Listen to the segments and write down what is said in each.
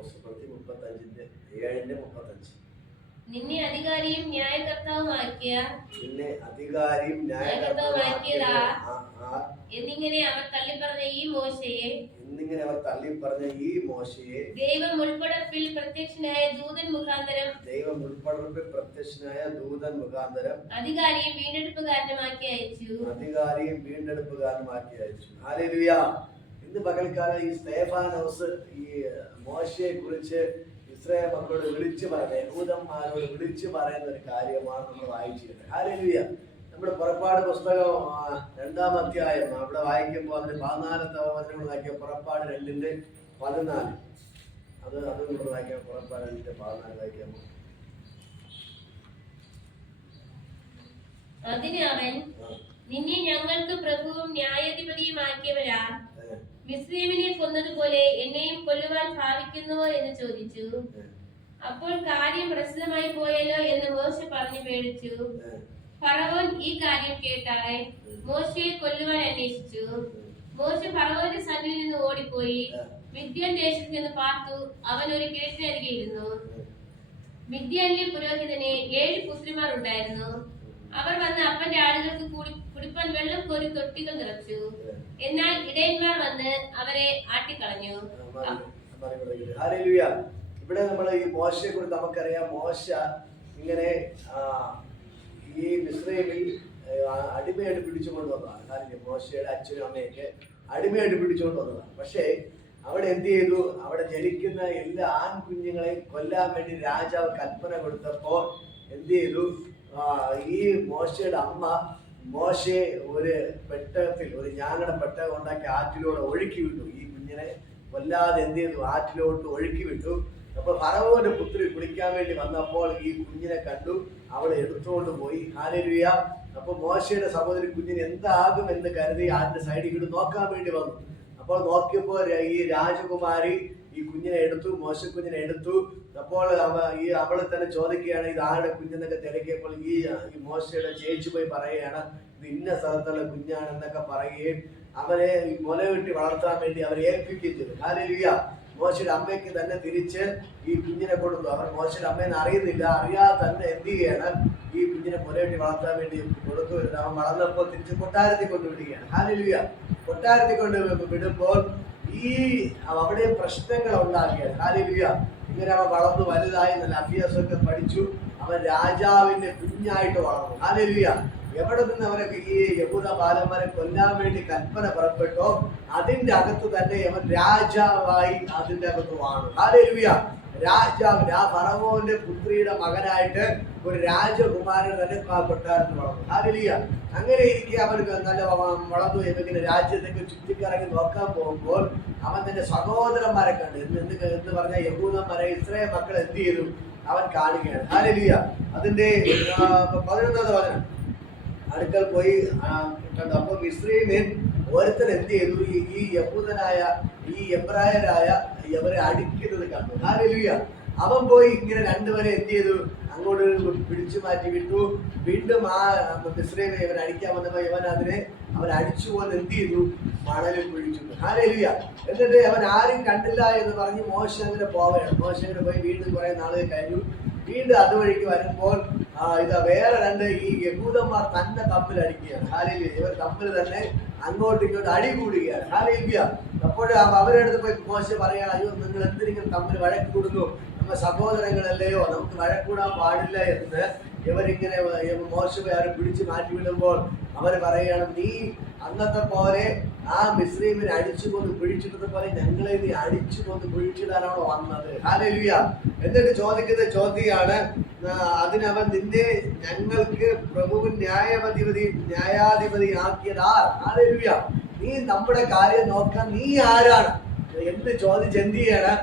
അപ്പോസ്തലപ്രവൃത്തി 35:7-35. നിന്നെ അധികാരിയും ന്യായകർത്താവുമാക്കിയ എന്നിങ്ങനെ അവർ തള്ളിപ്പറഞ്ഞ ഈ മോശയെ ദൈവം ഉൾപ്പടർപ്പിൽ പ്രത്യക്ഷനായ ദൂതൻ മുഖാന്തരം അധികാരിയും വീണ്ടെടുപ്പുകാരനുമാക്കി അയച്ചു. ഹല്ലേലൂയ. ഇന്ന് പകൽക്കാലം ഈ സ്തെഫാനോസ് ഈ മോശയെ കുറിച്ച് ഇസ്രായേൽ മക്കളോട് വിളിച്ചു പറയുന്ന, യഹൂദന്മാരോട് വിളിച്ചു പറയുന്ന ഒരു കാര്യമാണ് നമ്മൾ വായിച്ചിരുന്നത്. ഹല്ലേലൂയ. നമ്മുടെ പുറപ്പാട് പുസ്തകം 2-ാം അധ്യായം അവിടെ വായിക്കുമ്പോൾ അതിന് 14-ാമത്തെ വചനങ്ങൾ വായിക്കുക. പുറപ്പാട് 2:14. അത് നമ്മൾ വായിക്കാം. പുറപ്പാട് 2:14 വായിക്കാമോ? അതിന് അവൻ, നിന്നെ ഞങ്ങൾക്ക് പ്രഭുവും ന്യായാധിപതിയുമാക്കിയവരാ മിസ്രയീമിനെ കൊന്നതുപോലെ എന്നെയും കൊല്ലുവാൻ ഭാവിക്കുന്നുവോ എന്ന് ചോദിച്ചു. അപ്പോൾ കാര്യം പ്രസിദ്ധമായി പോയല്ലോ എന്ന് മോശ പറഞ്ഞു പേടിച്ചു. ഫറവോൻ ഈ കാര്യം കേട്ടാറെ മോശയെ കൊല്ലുവാൻ അന്വേഷിച്ചു. മോശ ഫറവോന്റെ സന്നിധിയിൽ നിന്ന് ഓടിപ്പോയി മിദ്യാൻ ദേശത്ത് നിന്ന് പാർത്തു. അവൻ ഒരു കിണറ്റിനരികെ ഇരുന്നു. മിദ്യാനിലെ പുരോഹിതന് 7 പുത്രിമാർ ഉണ്ടായിരുന്നു. അവർ വന്ന് അപ്പന്റെ ആടുകൾക്ക് കുടിപ്പാൻ വെള്ളം കോരി തൊട്ടികൾ നിറച്ചു. എന്നാൽ ഇടയന്മാർ വന്ന് അവരെ ആട്ടിക്കളഞ്ഞു. ഇവിടെ നമ്മൾ ഈ മോശയെ കുറിച്ച് നമുക്കറിയാം. മോശ ഇങ്ങനെ ഈ മിസ്രയീമിൽ അടിമയായിട്ട് പിടിച്ചുകൊണ്ട് വന്നതാണ്. കാരണം മോശയുടെ അച്ഛനും അമ്മയൊക്കെ അടിമയായിട്ട് പിടിച്ചുകൊണ്ട് വന്നതാണ്. പക്ഷേ അവിടെ എന്ത് ചെയ്തു? അവിടെ ജനിക്കുന്ന എല്ലാ ആൺകുഞ്ഞുങ്ങളെയും കൊല്ലാൻ വേണ്ടി രാജാവ് കൽപ്പന കൊടുത്തപ്പോൾ എന്ത് ചെയ്തു? ഈ മോശയുടെ അമ്മ മോശയെ ഒരു പെട്ടകത്തിൽ, ഒരു ഞാങ്ങട പെട്ടകം ഉണ്ടാക്കി ആറ്റിലൂടെ ഒഴുക്കി വിട്ടു. ഈ കുഞ്ഞിനെ കൊല്ലാതെ എന്ത് ചെയ്തു? ആറ്റിലോട്ട് ഒഴുക്കി വിട്ടു. അപ്പൊ ഫറവോന്റെ പുത്രി കുളിക്കാൻ വേണ്ടി വന്നപ്പോൾ ഈ കുഞ്ഞിനെ കണ്ടു. അവളെ എടുത്തുകൊണ്ട് പോയി. ഹല്ലേലൂയ. അപ്പൊ മോശയുടെ സഹോദരി കുഞ്ഞിന് എന്താകും എന്ന് കരുതി ആറ്റിന്റെ സൈഡിൽ കൂടി നോക്കാൻ വേണ്ടി വന്നു. അപ്പോൾ നോക്കിയപ്പോൾ ഈ രാജകുമാരി ഈ കുഞ്ഞിനെ എടുത്തു, മോശക്കുഞ്ഞിനെ എടുത്തു. അപ്പോൾ അവളെ തന്നെ ചോദിക്കുകയാണ്, ഇത് ആരുടെ കുഞ്ഞെന്നൊക്കെ തിരക്കിയപ്പോൾ ഈ മോശയുടെ ചേച്ചി പോയി പറയുകയാണ്, ഇത് ഇന്ന സ്ഥലത്തുള്ള കുഞ്ഞാണെന്നൊക്കെ പറയുകയും അവരെ മുലവിട്ടി വളർത്താൻ വേണ്ടി അവരെ ഏൽപ്പിക്കുകയും ചെയ്തു. ഹല്ലേലൂയ. മോശയുടെ അമ്മയ്ക്ക് തന്നെ തിരിച്ച് ഈ കുഞ്ഞിനെ കൊടുത്തു. അവർ മോശയുടെ അമ്മയെന്ന് അറിയുന്നില്ല. അറിയാതെ തന്നെ എന്ത് ചെയ്യാണ്? ഈ കുഞ്ഞിനെ മുലവിട്ടി വളർത്താൻ വേണ്ടി കൊടുത്തു. അവൻ വളർന്നപ്പോൾ തിരിച്ച് കൊട്ടാരത്തിൽ കൊണ്ടുവിടുകയാണ്. ഹല്ലേലൂയ. കൊട്ടാരത്തിൽ കൊണ്ട് വിടുമ്പോൾ ഈ അവിടെ പ്രശ്നങ്ങൾ ഉണ്ടാക്കിയത്. ഹല്ലേലൂയ. ഇങ്ങനെ അവൻ വളർന്നു വലുതായി നല്ല അഭ്യാസമൊക്കെ പഠിച്ചു. അവൻ രാജാവിന്റെ കുഞ്ഞായിട്ട് വളർന്നു. ഹല്ലേലൂയ. എവിടെ നിന്ന് അവരൊക്കെ ഈ യഹൂദ ബാലന്മാരെ കൊല്ലാൻ വേണ്ടി കൽപ്പന പുറപ്പെട്ടോ അതിന്റെ അകത്ത് തന്നെ അവൻ രാജാവായി അതിന്റെ അകത്ത് വാണു. ഹല്ലേലൂയ. രാജാവ് ഫറവോന്റെ പുത്രിയുടെ മകനായിട്ട് ഒരു രാജകുമാരൻ തന്നെ കൊട്ടാരത്തിൽ വളർന്നു. ഹല്ലേലൂയ. അങ്ങനെ ഇരിക്കെ അവർക്ക് നല്ല വളർന്നു. ഇങ്ങനെ രാജ്യത്തേക്ക് ചുറ്റിക്കറങ്ങി നോക്കാൻ പോകുമ്പോൾ അവൻ തന്റെ സഹോദരന്മാരെ കണ്ടു. എന്ന് പറഞ്ഞാൽ യഹൂദന്മാരെ ഇസ്രായേൽ മക്കൾ എന്ത് ചെയ്തു? അവൻ കാണുകയാണ്. ഹല്ലേലൂയ. അതിന്റെ 11-ാമത്തെ വചനം അടുക്കൽ പോയി കണ്ടു. അപ്പൊ മിസ്രയീമിൽ ഓരോരുത്തർ എന്ത് ചെയ്തു? ഈ യഹൂദനായ ഈ എബ്രായരായ ഇവരെ അടിക്കുന്നത് കണ്ടു. ഹല്ലേലൂയ. അവൻ പോയി ഇങ്ങനെ രണ്ടുപേരെ എന്ത് ചെയ്തു? അങ്ങോട്ട് പിടിച്ചു മാറ്റി വിട്ടു. വീണ്ടും ആ മിസ്രയീമിനെ ഇവൻ അടിക്കാൻ വന്നപ്പോൾ അവൻ അടിച്ചു പോലെ എന്ത് ചെയ്തു? മണലിൽ കുഴിച്ചു. ഹല്ലേലൂയ. എന്നിട്ട് അവൻ ആരും കണ്ടില്ല എന്ന് പറഞ്ഞ് മോശ അങ്ങനെ പോവുകയാണ്. മോശ അങ്ങനെ പോയി വീണ്ടും കുറെ നാളുകൾ കഴിഞ്ഞു. വീണ്ടും അതുവഴിക്ക് വരുമ്പോൾ വേറെ 2 ഈ യഹൂദന്മാർ തന്നെ തമ്മിൽ അടിക്കുകയാണ്. ഹല്ലേലൂയ. ഇവർ തമ്മിൽ തന്നെ അങ്ങോട്ടും ഇങ്ങോട്ട് അടി കൂടുകയാണ്. ഹല്ലേലൂയ. അപ്പോൾ അവരെടുത്ത് പോയി മോശ പറയുകയാണ്, അയ്യോ നിങ്ങൾ എന്തിനിങ്ങനെ തമ്മിൽ വഴക്ക് കൂടുന്നു? നമ്മുടെ സഹോദരങ്ങളല്ലയോ, നമുക്ക് വഴക്കൂടാൻ പാടില്ല എന്ന് ഇവരിങ്ങനെ മോശ അവരെ പിടിച്ചു മാറ്റി വിടുമ്പോൾ അവർ പറയുകയാണ്, നീ അന്നത്തെ പോലെ ആ മിസ്രയീമിനെ അടിച്ചു കൊന്ന് പിഴിച്ചിട്ടത് പോലെ ഞങ്ങളെ നീ അടിച്ചു കൊന്ന് പിഴിച്ചിടാനാണോ വന്നത്? ഹല്ലേലൂയ. എന്നിട്ട് ചോദിക്കുന്ന ചോദ്യമാണ്, അതിനവൻ നിന്നെ ഞങ്ങൾക്ക് പ്രഭുവും ന്യായാധിപതി ആക്കിയതാ? ഹല്ലേലൂയ. നീ നമ്മുടെ കാര്യം നോക്കാൻ നീ ആരാണ് എന്ന് ചോദിച്ച് എന്ത് ചെയ്യാണ്?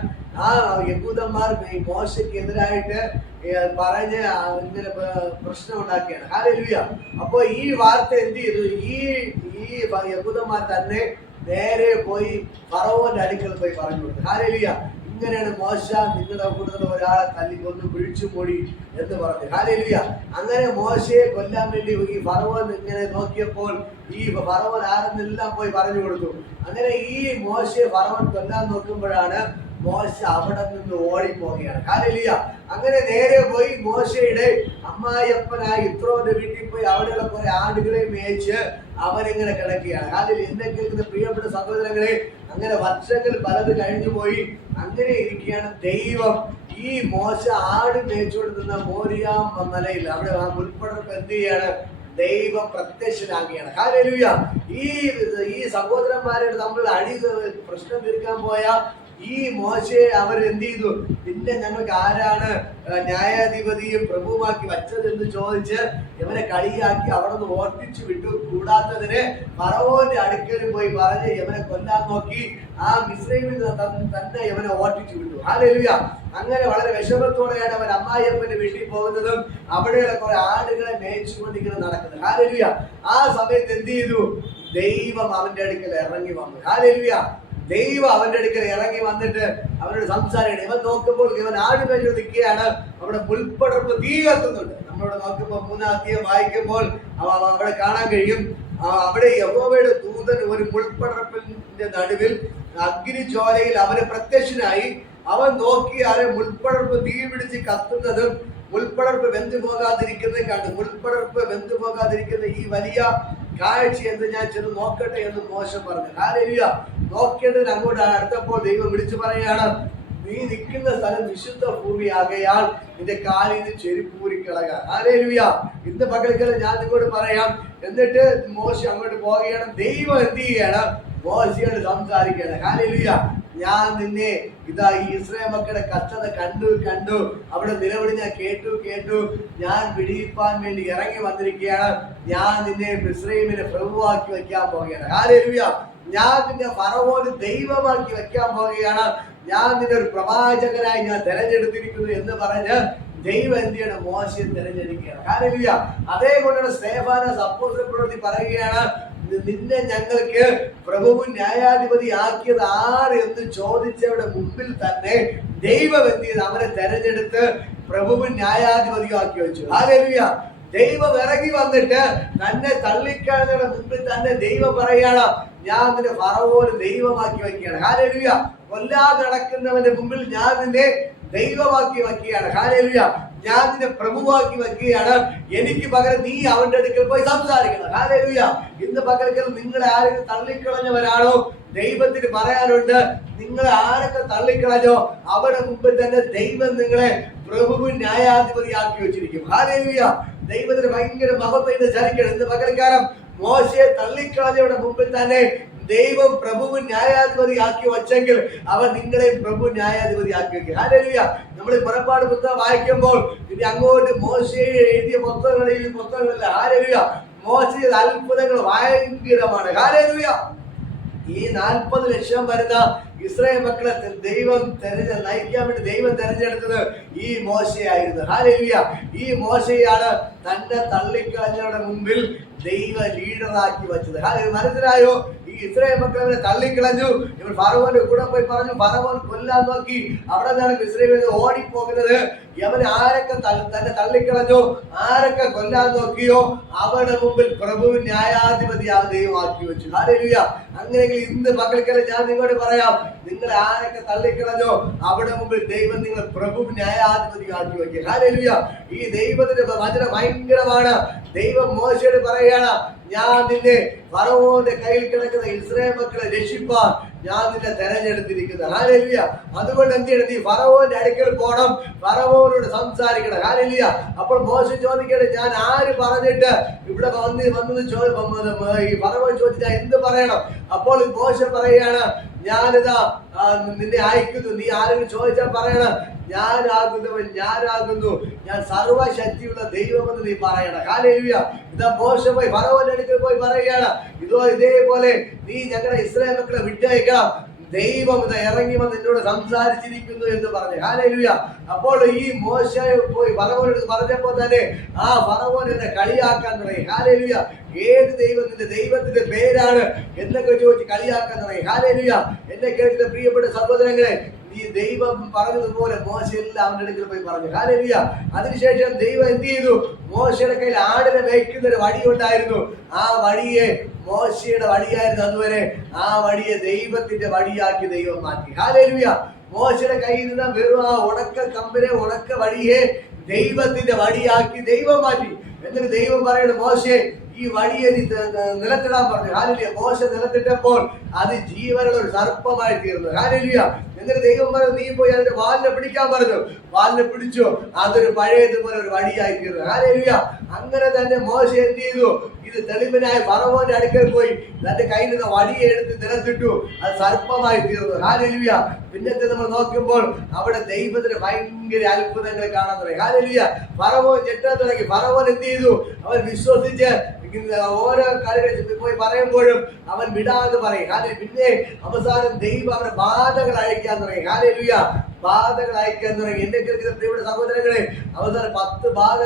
ആ യഹൂദന്മാർ മോശയ്ക്കെതിരായിട്ട് പറഞ്ഞ് ഇങ്ങനെ പ്രശ്നം ഉണ്ടാക്കിയാണ്. ഹല്ലേലൂയ. അപ്പൊ ഈ വാർത്ത എന്ത് ചെയ്തു? ഈ യഹൂദന്മാർ തന്നെ നേരെ പോയി ഫറവോന്റെ അടുക്കൽ പോയി പറഞ്ഞു കൊടുത്തു. ഹല്ലേലൂയ. ഇങ്ങനെയാണ് മോശ നിങ്ങളുടെ കൂടുതൽ ഒരാളെ തല്ലിക്കൊന്ന് പിഴിച്ചു മൂടി എന്ന് പറഞ്ഞു. ഹല്ലേലൂയ. അങ്ങനെ മോശയെ കൊല്ലാൻ വേണ്ടി ഈ ഫറവോൻ ഇങ്ങനെ നോക്കിയപ്പോൾ ഈ ഫറവോൻ ആരെന്നെല്ലാം പോയി പറഞ്ഞു കൊടുത്തു. അങ്ങനെ ഈ മോശയെ ഫറവോൻ കൊല്ലാൻ നോക്കുമ്പോഴാണ് മോശ അവിടെ നിന്ന് ഓടിപ്പോവുകയാണ്. ഹല്ലേലൂയ. അങ്ങനെ നേരെ പോയി മോശയുടെ അമ്മായിയപ്പനായ യിത്രോന്റെ വീട്ടിൽ പോയി അവിടെയുള്ള കുറെ ആടുകളെ മേയിച്ച് അവനിങ്ങനെ കിടക്കുകയാണ്. ഹല്ലേലൂയ. എന്നെ കേൾക്കുന്ന പ്രിയപ്പെട്ട സഹോദരങ്ങളെ, അങ്ങനെ വർഷങ്ങൾ പലത് കഴിഞ്ഞു പോയി. അങ്ങനെ ഇരിക്കുകയാണ്. ദൈവം ഈ മോശ ആട് മേയിച്ചുകൊണ്ടിരുന്ന മോരിയാ മലയിൽ അവിടെ ആ മുൾപ്പടർപ്പ് എന്ത് ചെയ്യാണ്? ദൈവം പ്രത്യക്ഷനാകുകയാണ്. ഹല്ലേലൂയ. ഈ സഹോദരന്മാരുടെ നമ്മൾ പ്രശ്നം തീർക്കാൻ പോയ ഈ മോശയെ അവർ എന്ത് ചെയ്തു? പിന്നെ ഞങ്ങൾക്ക് ആരാണ് ന്യായാധിപതിയും പ്രഭുവാക്കി വച്ചതെന്ന് ചോദിച്ച് ഇവനെ കളിയാക്കി അവിടെ നിന്ന് ഓർപ്പിച്ചു വിട്ടു. കൂടാത്തതിന് ഫറവോന്റെ അടുക്കലും പോയി പറഞ്ഞ് ഇവനെ കൊല്ലാൻ നോക്കി. ആ മിസ്രൈമിൽ തന്നെ ഇവനെ ഓർപ്പിച്ചു വിട്ടു. ഹല്ലേലൂയ. അങ്ങനെ വളരെ വിഷമത്തോടെയാണ് അവൻ അമ്മായിയപ്പന്റെ വീട്ടിൽ പോകുന്നതും അവിടെയുള്ള കുറെ ആടുകളെ മേയിച്ചുകൊണ്ട് ഇങ്ങനെ നടക്കുന്നത്. ഹല്ലേലൂയ. ആ സമയത്ത് എന്ത് ചെയ്തു? ദൈവം അവന്റെ അടുക്കൽ ഇറങ്ങി വന്നു. ഹല്ലേലൂയ. ദൈവം അവന്റെ അടുക്കൽ ഇറങ്ങി വന്നിട്ട് അവനോട് സംസാരിക്കണം. ഇവൻ നോക്കുമ്പോൾ ഇവൻ ആടുമേഞ്ഞു നിൽക്കുകയാണ്. അവിടെ മുൾപ്പടർപ്പ് തീ കത്തുന്നുണ്ട്. നമ്മളോട് നോക്കുമ്പോൾ 3-ാം അധ്യായം വായിക്കുമ്പോൾ അവിടെ കാണാൻ കഴിയും. അവിടെ യഹോവയുടെ ദൂതൻ ഒരു മുൾപ്പടർപ്പിന്റെ നടുവിൽ അഗ്നിജ്വാലയിൽ അവന് പ്രത്യക്ഷനായി. അവൻ നോക്കി ആരെ മുൾപ്പടർപ്പ് തീ പിടിച്ച് കത്തുന്നതും മുൾപ്പടർപ്പ് വെന്തു പോകാതിരിക്കുന്നതും കണ്ടു. മുൾപ്പടർപ്പ് വെന്തു പോകാതിരിക്കുന്ന ഈ വലിയ കാഴ്ച എന്ന് ഞാൻ ചെന്ന് നോക്കട്ടെ എന്ന് മോശ പറഞ്ഞു. ഹല്ലേലൂയ. നോക്കേണ്ടതിന് അങ്ങോട്ട് അടുത്തപ്പോൾ ദൈവം വിളിച്ചു പറയാണ്, നീ നിൽക്കുന്ന സ്ഥലം വിശുദ്ധ ഭൂമിയാകയാൽ നിന്റെ കാലിൽ നിന്ന് ചെരുപ്പൂരിക്കളക. ഹല്ലേലൂയ. ഇന്ന് പകൽക്കാലം ഞാൻ നിങ്ങളോട് പറയാം. എന്നിട്ട് മോശ അങ്ങോട്ട് പോവുകയാണ്. ദൈവം എന്ത് ചെയ്യാണ്? മോശയോട് സംസാരിക്കുകയാണ്. ഹല്ലേലൂയ. ഞാൻ നിന്നെ ഇതാ ഈ ഇസ്രായേൽ മക്കളുടെ കഷ്ടത കണ്ടു അവിടെ നിലവിളി ഞാൻ കേട്ടു. ഞാൻ വിടിയിപ്പാൻ വേണ്ടി ഇറങ്ങി വന്നിരിക്കുകയാണ്. ഞാൻ നിന്നെ മിസ്രയീമിനെ പ്രഭുവാക്കി വെക്കാൻ പോവുകയാണ്. ഹല്ലേലൂയ. ഞാൻ നിന്നെ ഫറവോന് ദൈവമാക്കി വെക്കാൻ പോവുകയാണ്. ഞാൻ നിന്നെ ഒരു പ്രവാചകനായി ഞാൻ തെരഞ്ഞെടുത്തിരിക്കുന്നു എന്ന് പറഞ്ഞ് ദൈവം എന്ത് ചെയ്യണം? മോശയെ തെരഞ്ഞെടുക്കുകയാണ്. ഹല്ലേലൂയ. അതേകൊണ്ടാണ് സ്തേഫാനോസ് അപ്പോസ്തലൻ പറയുകയാണ്, നിന്നെ ഞങ്ങൾക്ക് പ്രഭുവും ന്യായാധിപതി ആക്കിയത് ആര് എന്ന് ചോദിച്ചവരുടെ മുമ്പിൽ തന്നെ ദൈവം എന്ത് ചെയ്ത് അവനെ തെരഞ്ഞെടുത്ത് പ്രഭുവും ന്യായാധിപതിയും ആക്കി വെച്ചു. ഹല്ലേലൂയ. ദൈവം ഇറങ്ങി വന്നിട്ട് തന്നെ തള്ളിക്കളഞ്ഞവരുടെ മുമ്പിൽ തന്നെ ദൈവം പറയാണ്, ഞാൻ നിന്നെ ഫറവോന് ദൈവമാക്കി വയ്ക്കുകയാണ്. ഹല്ലേലൂയ. കൊല്ലാതെ നടക്കുന്നവന്റെ മുമ്പിൽ ഞാൻ നിന്നെ ദൈവമാക്കി വയ്ക്കുകയാണ്. ഹല്ലേലൂയ. ഞാൻ നിന്നെ പ്രഭുവാക്കി വയ്ക്കുകയാണ്. എനിക്ക് പകരം നീ അവന്റെ അടുക്കൽ പോയി സംസാരിക്കണം. ഹല്ലേലൂയ. ഇന്ന് പകൽക്കൽ നിങ്ങളെ ആരെങ്കിലും തള്ളിക്കളഞ്ഞവരാണോ? ദൈവത്തിന് പറയാനുണ്ട്, നിങ്ങളെ ആരൊക്കെ തള്ളിക്കളഞ്ഞോ അവരുടെ മുമ്പിൽ തന്നെ ദൈവം നിങ്ങളെ പ്രഭുവും ന്യായാധിപതി ആക്കി വെച്ചിരിക്കും. ഹല്ലേലൂയ. ദൈവത്തിന് ഭയങ്കര മഹത്വം ഇന്ന് ചരിക്കണം. ഇന്ന് പകൽക്കാലം മോശയെ തള്ളിക്കളഞ്ഞവരുടെ മുമ്പിൽ തന്നെ ദൈവം പ്രഭുവും ന്യായാധിപതി ആക്കി വച്ചെങ്കിൽ അവൻ നിങ്ങളെ പ്രഭു ന്യായാധിപതി ആക്കി വെക്കുക. ഹല്ലേലൂയ. നമ്മൾ പുറപ്പാട് പുസ്തകം വായിക്കുമ്പോൾ ഇനി അങ്ങോട്ട് മോശയെ എഴുതിയ പുസ്തകങ്ങളില്ല. ഹല്ലേലൂയ. മോശയുടെ അത്ഭുതങ്ങൾ ഭയങ്കരമാണ്. ഹല്ലേലൂയ. ഈ 40 ലക്ഷം വരുന്ന ഇസ്രായേൽ മക്കളെ ദൈവം നയിക്കാൻ വേണ്ടി ദൈവം തെരഞ്ഞെടുത്തത് ഈ മോശയായിരുന്നു. ഹല്ലേലൂയ. ഈ മോശയാണ് തന്നെ തള്ളിക്കളഞ്ഞവരുടെ മുമ്പിൽ ദൈവ ലീഡറാക്കി വെച്ചത്. മനസ്സിലായോ? ഈ ഇസ്രായേൽ മക്കളെ തള്ളിക്കളഞ്ഞു. ഇവർ ഫറവോന്റെ കൂടെ പോയി പറഞ്ഞു. ഫറവോൻ കൊല്ലാൻ നോക്കി. അവിടെ നിന്നാണ് ഇസ്രായേൽ ഓടിപ്പോകുന്നത്. യവൻ ആരൊക്കെ തന്നെ തള്ളിക്കളഞ്ഞോ, ആരൊക്കെ കൊല്ലാൻ നോക്കിയോ അവരുടെ മുമ്പിൽ പ്രഭു ന്യായാധിപതി ദൈവം ആക്കി വെച്ചു. ഹല്ലേലൂയ. അങ്ങനെയെങ്കിൽ ഇന്ന് പകൽക്കാലം ഞാൻ നിങ്ങളോട് പറയാം, നിങ്ങൾ ആരൊക്കെ തള്ളിക്കളഞ്ഞോ അവിടെ മുമ്പിൽ ദൈവം നിങ്ങൾ പ്രഭു ന്യായാധിപതി ആക്കി വെക്കുക. ഹല്ലേലൂയ. ഈ ദൈവത്തിന്റെ വചനം ഭയങ്കരമാണ്. ദൈവം മോശയോട് പറയാണ്, ഞാൻ നിന്നെ ഫറവോന്റെ കയ്യിൽ കിടക്കുന്ന ഇസ്രായേൽ മക്കളെ രക്ഷിപ്പാൻ ഞാൻ നിന്നെ തെരഞ്ഞെടുത്തിരിക്കുന്നത്. ഹല്ലേലൂയ. അതുകൊണ്ട് എന്ത് ചെയ്യണം? നീ ഫറവോന്റെ അടുക്കൽ പോകണം, ഫറവോനോട് സംസാരിക്കണം. ഹല്ലേലൂയ. അപ്പോൾ മോശ ചോദിക്കട്ടെ, ഞാൻ ആര് പറഞ്ഞിട്ട് ഇവിടെ വന്നത് ഈ ഫറവോൻ ചോദിച്ചാൽ എന്ത് പറയണം? അപ്പോൾ മോശ പറയാണ്, ഞാനിതാ നിന്നെ അയക്കുന്നു. നീ ആരെങ്കിലും ചോദിച്ചാൽ പറയണം, ഞാനാകുന്നു, ഞാൻ സർവശക്തിയുള്ള ദൈവമെന്ന് നീ പറയണം. ഹല്ലേലൂയ. ഇതാ മോശ പോയി ഫറവോന്റെ അടുക്കൽ പോയി പറയുകയാണ്, ഇതേപോലെ നീ ഞങ്ങളുടെ ഇസ്രായേൽ മക്കളെ വിട്ടയക്കണം. ദൈവം ഇത് ഇറങ്ങി വന്ന് എന്നോട് സംസാരിച്ചിരിക്കുന്നു എന്ന് പറഞ്ഞു. ഹല്ലേലൂയ. അപ്പോൾ ഈ മോശ പോയി ഫറവോനോട് പറഞ്ഞപ്പോൾ തന്നെ ആ ഫറവോൻ എന്നെ കളിയാക്കാൻ തുടങ്ങി. ഹല്ലേലൂയ. ഏത് ദൈവം? നിന്റെ ദൈവത്തിന്റെ പേരാണ് എന്നൊക്കെ ചോദിച്ച് കളിയാക്കാൻ തുടങ്ങി. ഹല്ലേലൂയ. എന്നെ കേൾക്കുന്ന പ്രിയപ്പെട്ട സഹോദരങ്ങളെ, ഈ ദൈവം പറഞ്ഞതുപോലെ മോശ എല്ലാം അവന്റെ അടുക്കൽ പോയി പറഞ്ഞു. ഹല്ലേലൂയ. അതിനുശേഷം ദൈവം എന്ത് ചെയ്തു? മോശയുടെ കയ്യിൽ ആടിനെ മേയ്ക്കുന്ന ഒരു വടി ഉണ്ടായിരുന്നു. ആ വടിയെ മോശയുടെ വടിയായിരുന്നു അതുവരെ. ആ വടിയെ ദൈവത്തിന്റെ വടിയാക്കി ദൈവം മാറ്റി. ഹല്ലേലൂയ. മോശയുടെ കയ്യിൽ നിന്ന് വെറും ആ ഉണക്ക കമ്പിനെ, ഉണക്ക വടിയെ ദൈവത്തിന്റെ വടിയാക്കി ദൈവം മാറ്റി. എന്നിട്ട് ദൈവം പറയുന്നത്, മോശെ ഈ വടിയെ നിലത്തിടാൻ പറഞ്ഞു. ഹല്ലേലൂയ. മോശ നിലത്തിട്ടപ്പോൾ അത് ജീവനുള്ള ഒരു സർപ്പമായി തീർന്നു. ഹല്ലേലൂയ. എന്നിട്ട് ദൈവം പറഞ്ഞു, നീ പോയി അതിന്റെ വാലിനെ പിടിക്കാൻ പറഞ്ഞു. വാലിനെ പിടിച്ചു, അതൊരു പഴയതുപോലെ ഒരു വടിയായി തീർന്നു. ഹല്ലേലൂയ. അങ്ങനെ തന്നെ മോശ എന്ത് ചെയ്തു? ഇത് തെളിവിനായി ഫറവോന്റെ അടുക്കൽ പോയി തന്റെ കയ്യിൽ നിന്ന് വടിയെ എടുത്ത് നിലത്തിട്ടു. അത് സർപ്പമായി തീർന്നു. ഹല്ലേലൂയ. പിന്നത്തെ നമ്മൾ നോക്കുമ്പോൾ അവിടെ ദൈവത്തിന് ഭയങ്കര അത്ഭുതങ്ങൾ കാണാൻ തുടങ്ങി. ഹല്ലേലൂയ. ഫറവോൻ ഞെട്ടാൻ തുടങ്ങി. ഫറവോൻ എന്ത് ചെയ്തു? അവൻ വിശ്വസിച്ച് ഓരോ കാര്യങ്ങൾ പോയി പറയുമ്പോഴും അവൻ വിടാതെ പറയും. പിന്നെ അവസാനം ദൈവം അവരുടെ ബാധകൾ അയക്കാൻ തുടങ്ങി. ഹല്ലേലൂയ. ബാധകൾ അയക്കാൻ തുടങ്ങി. എന്റെ കേൾക്കുന്ന പ്രിയപ്പെട്ട സഹോദരങ്ങളെ, അവസാനം 10 ബാധ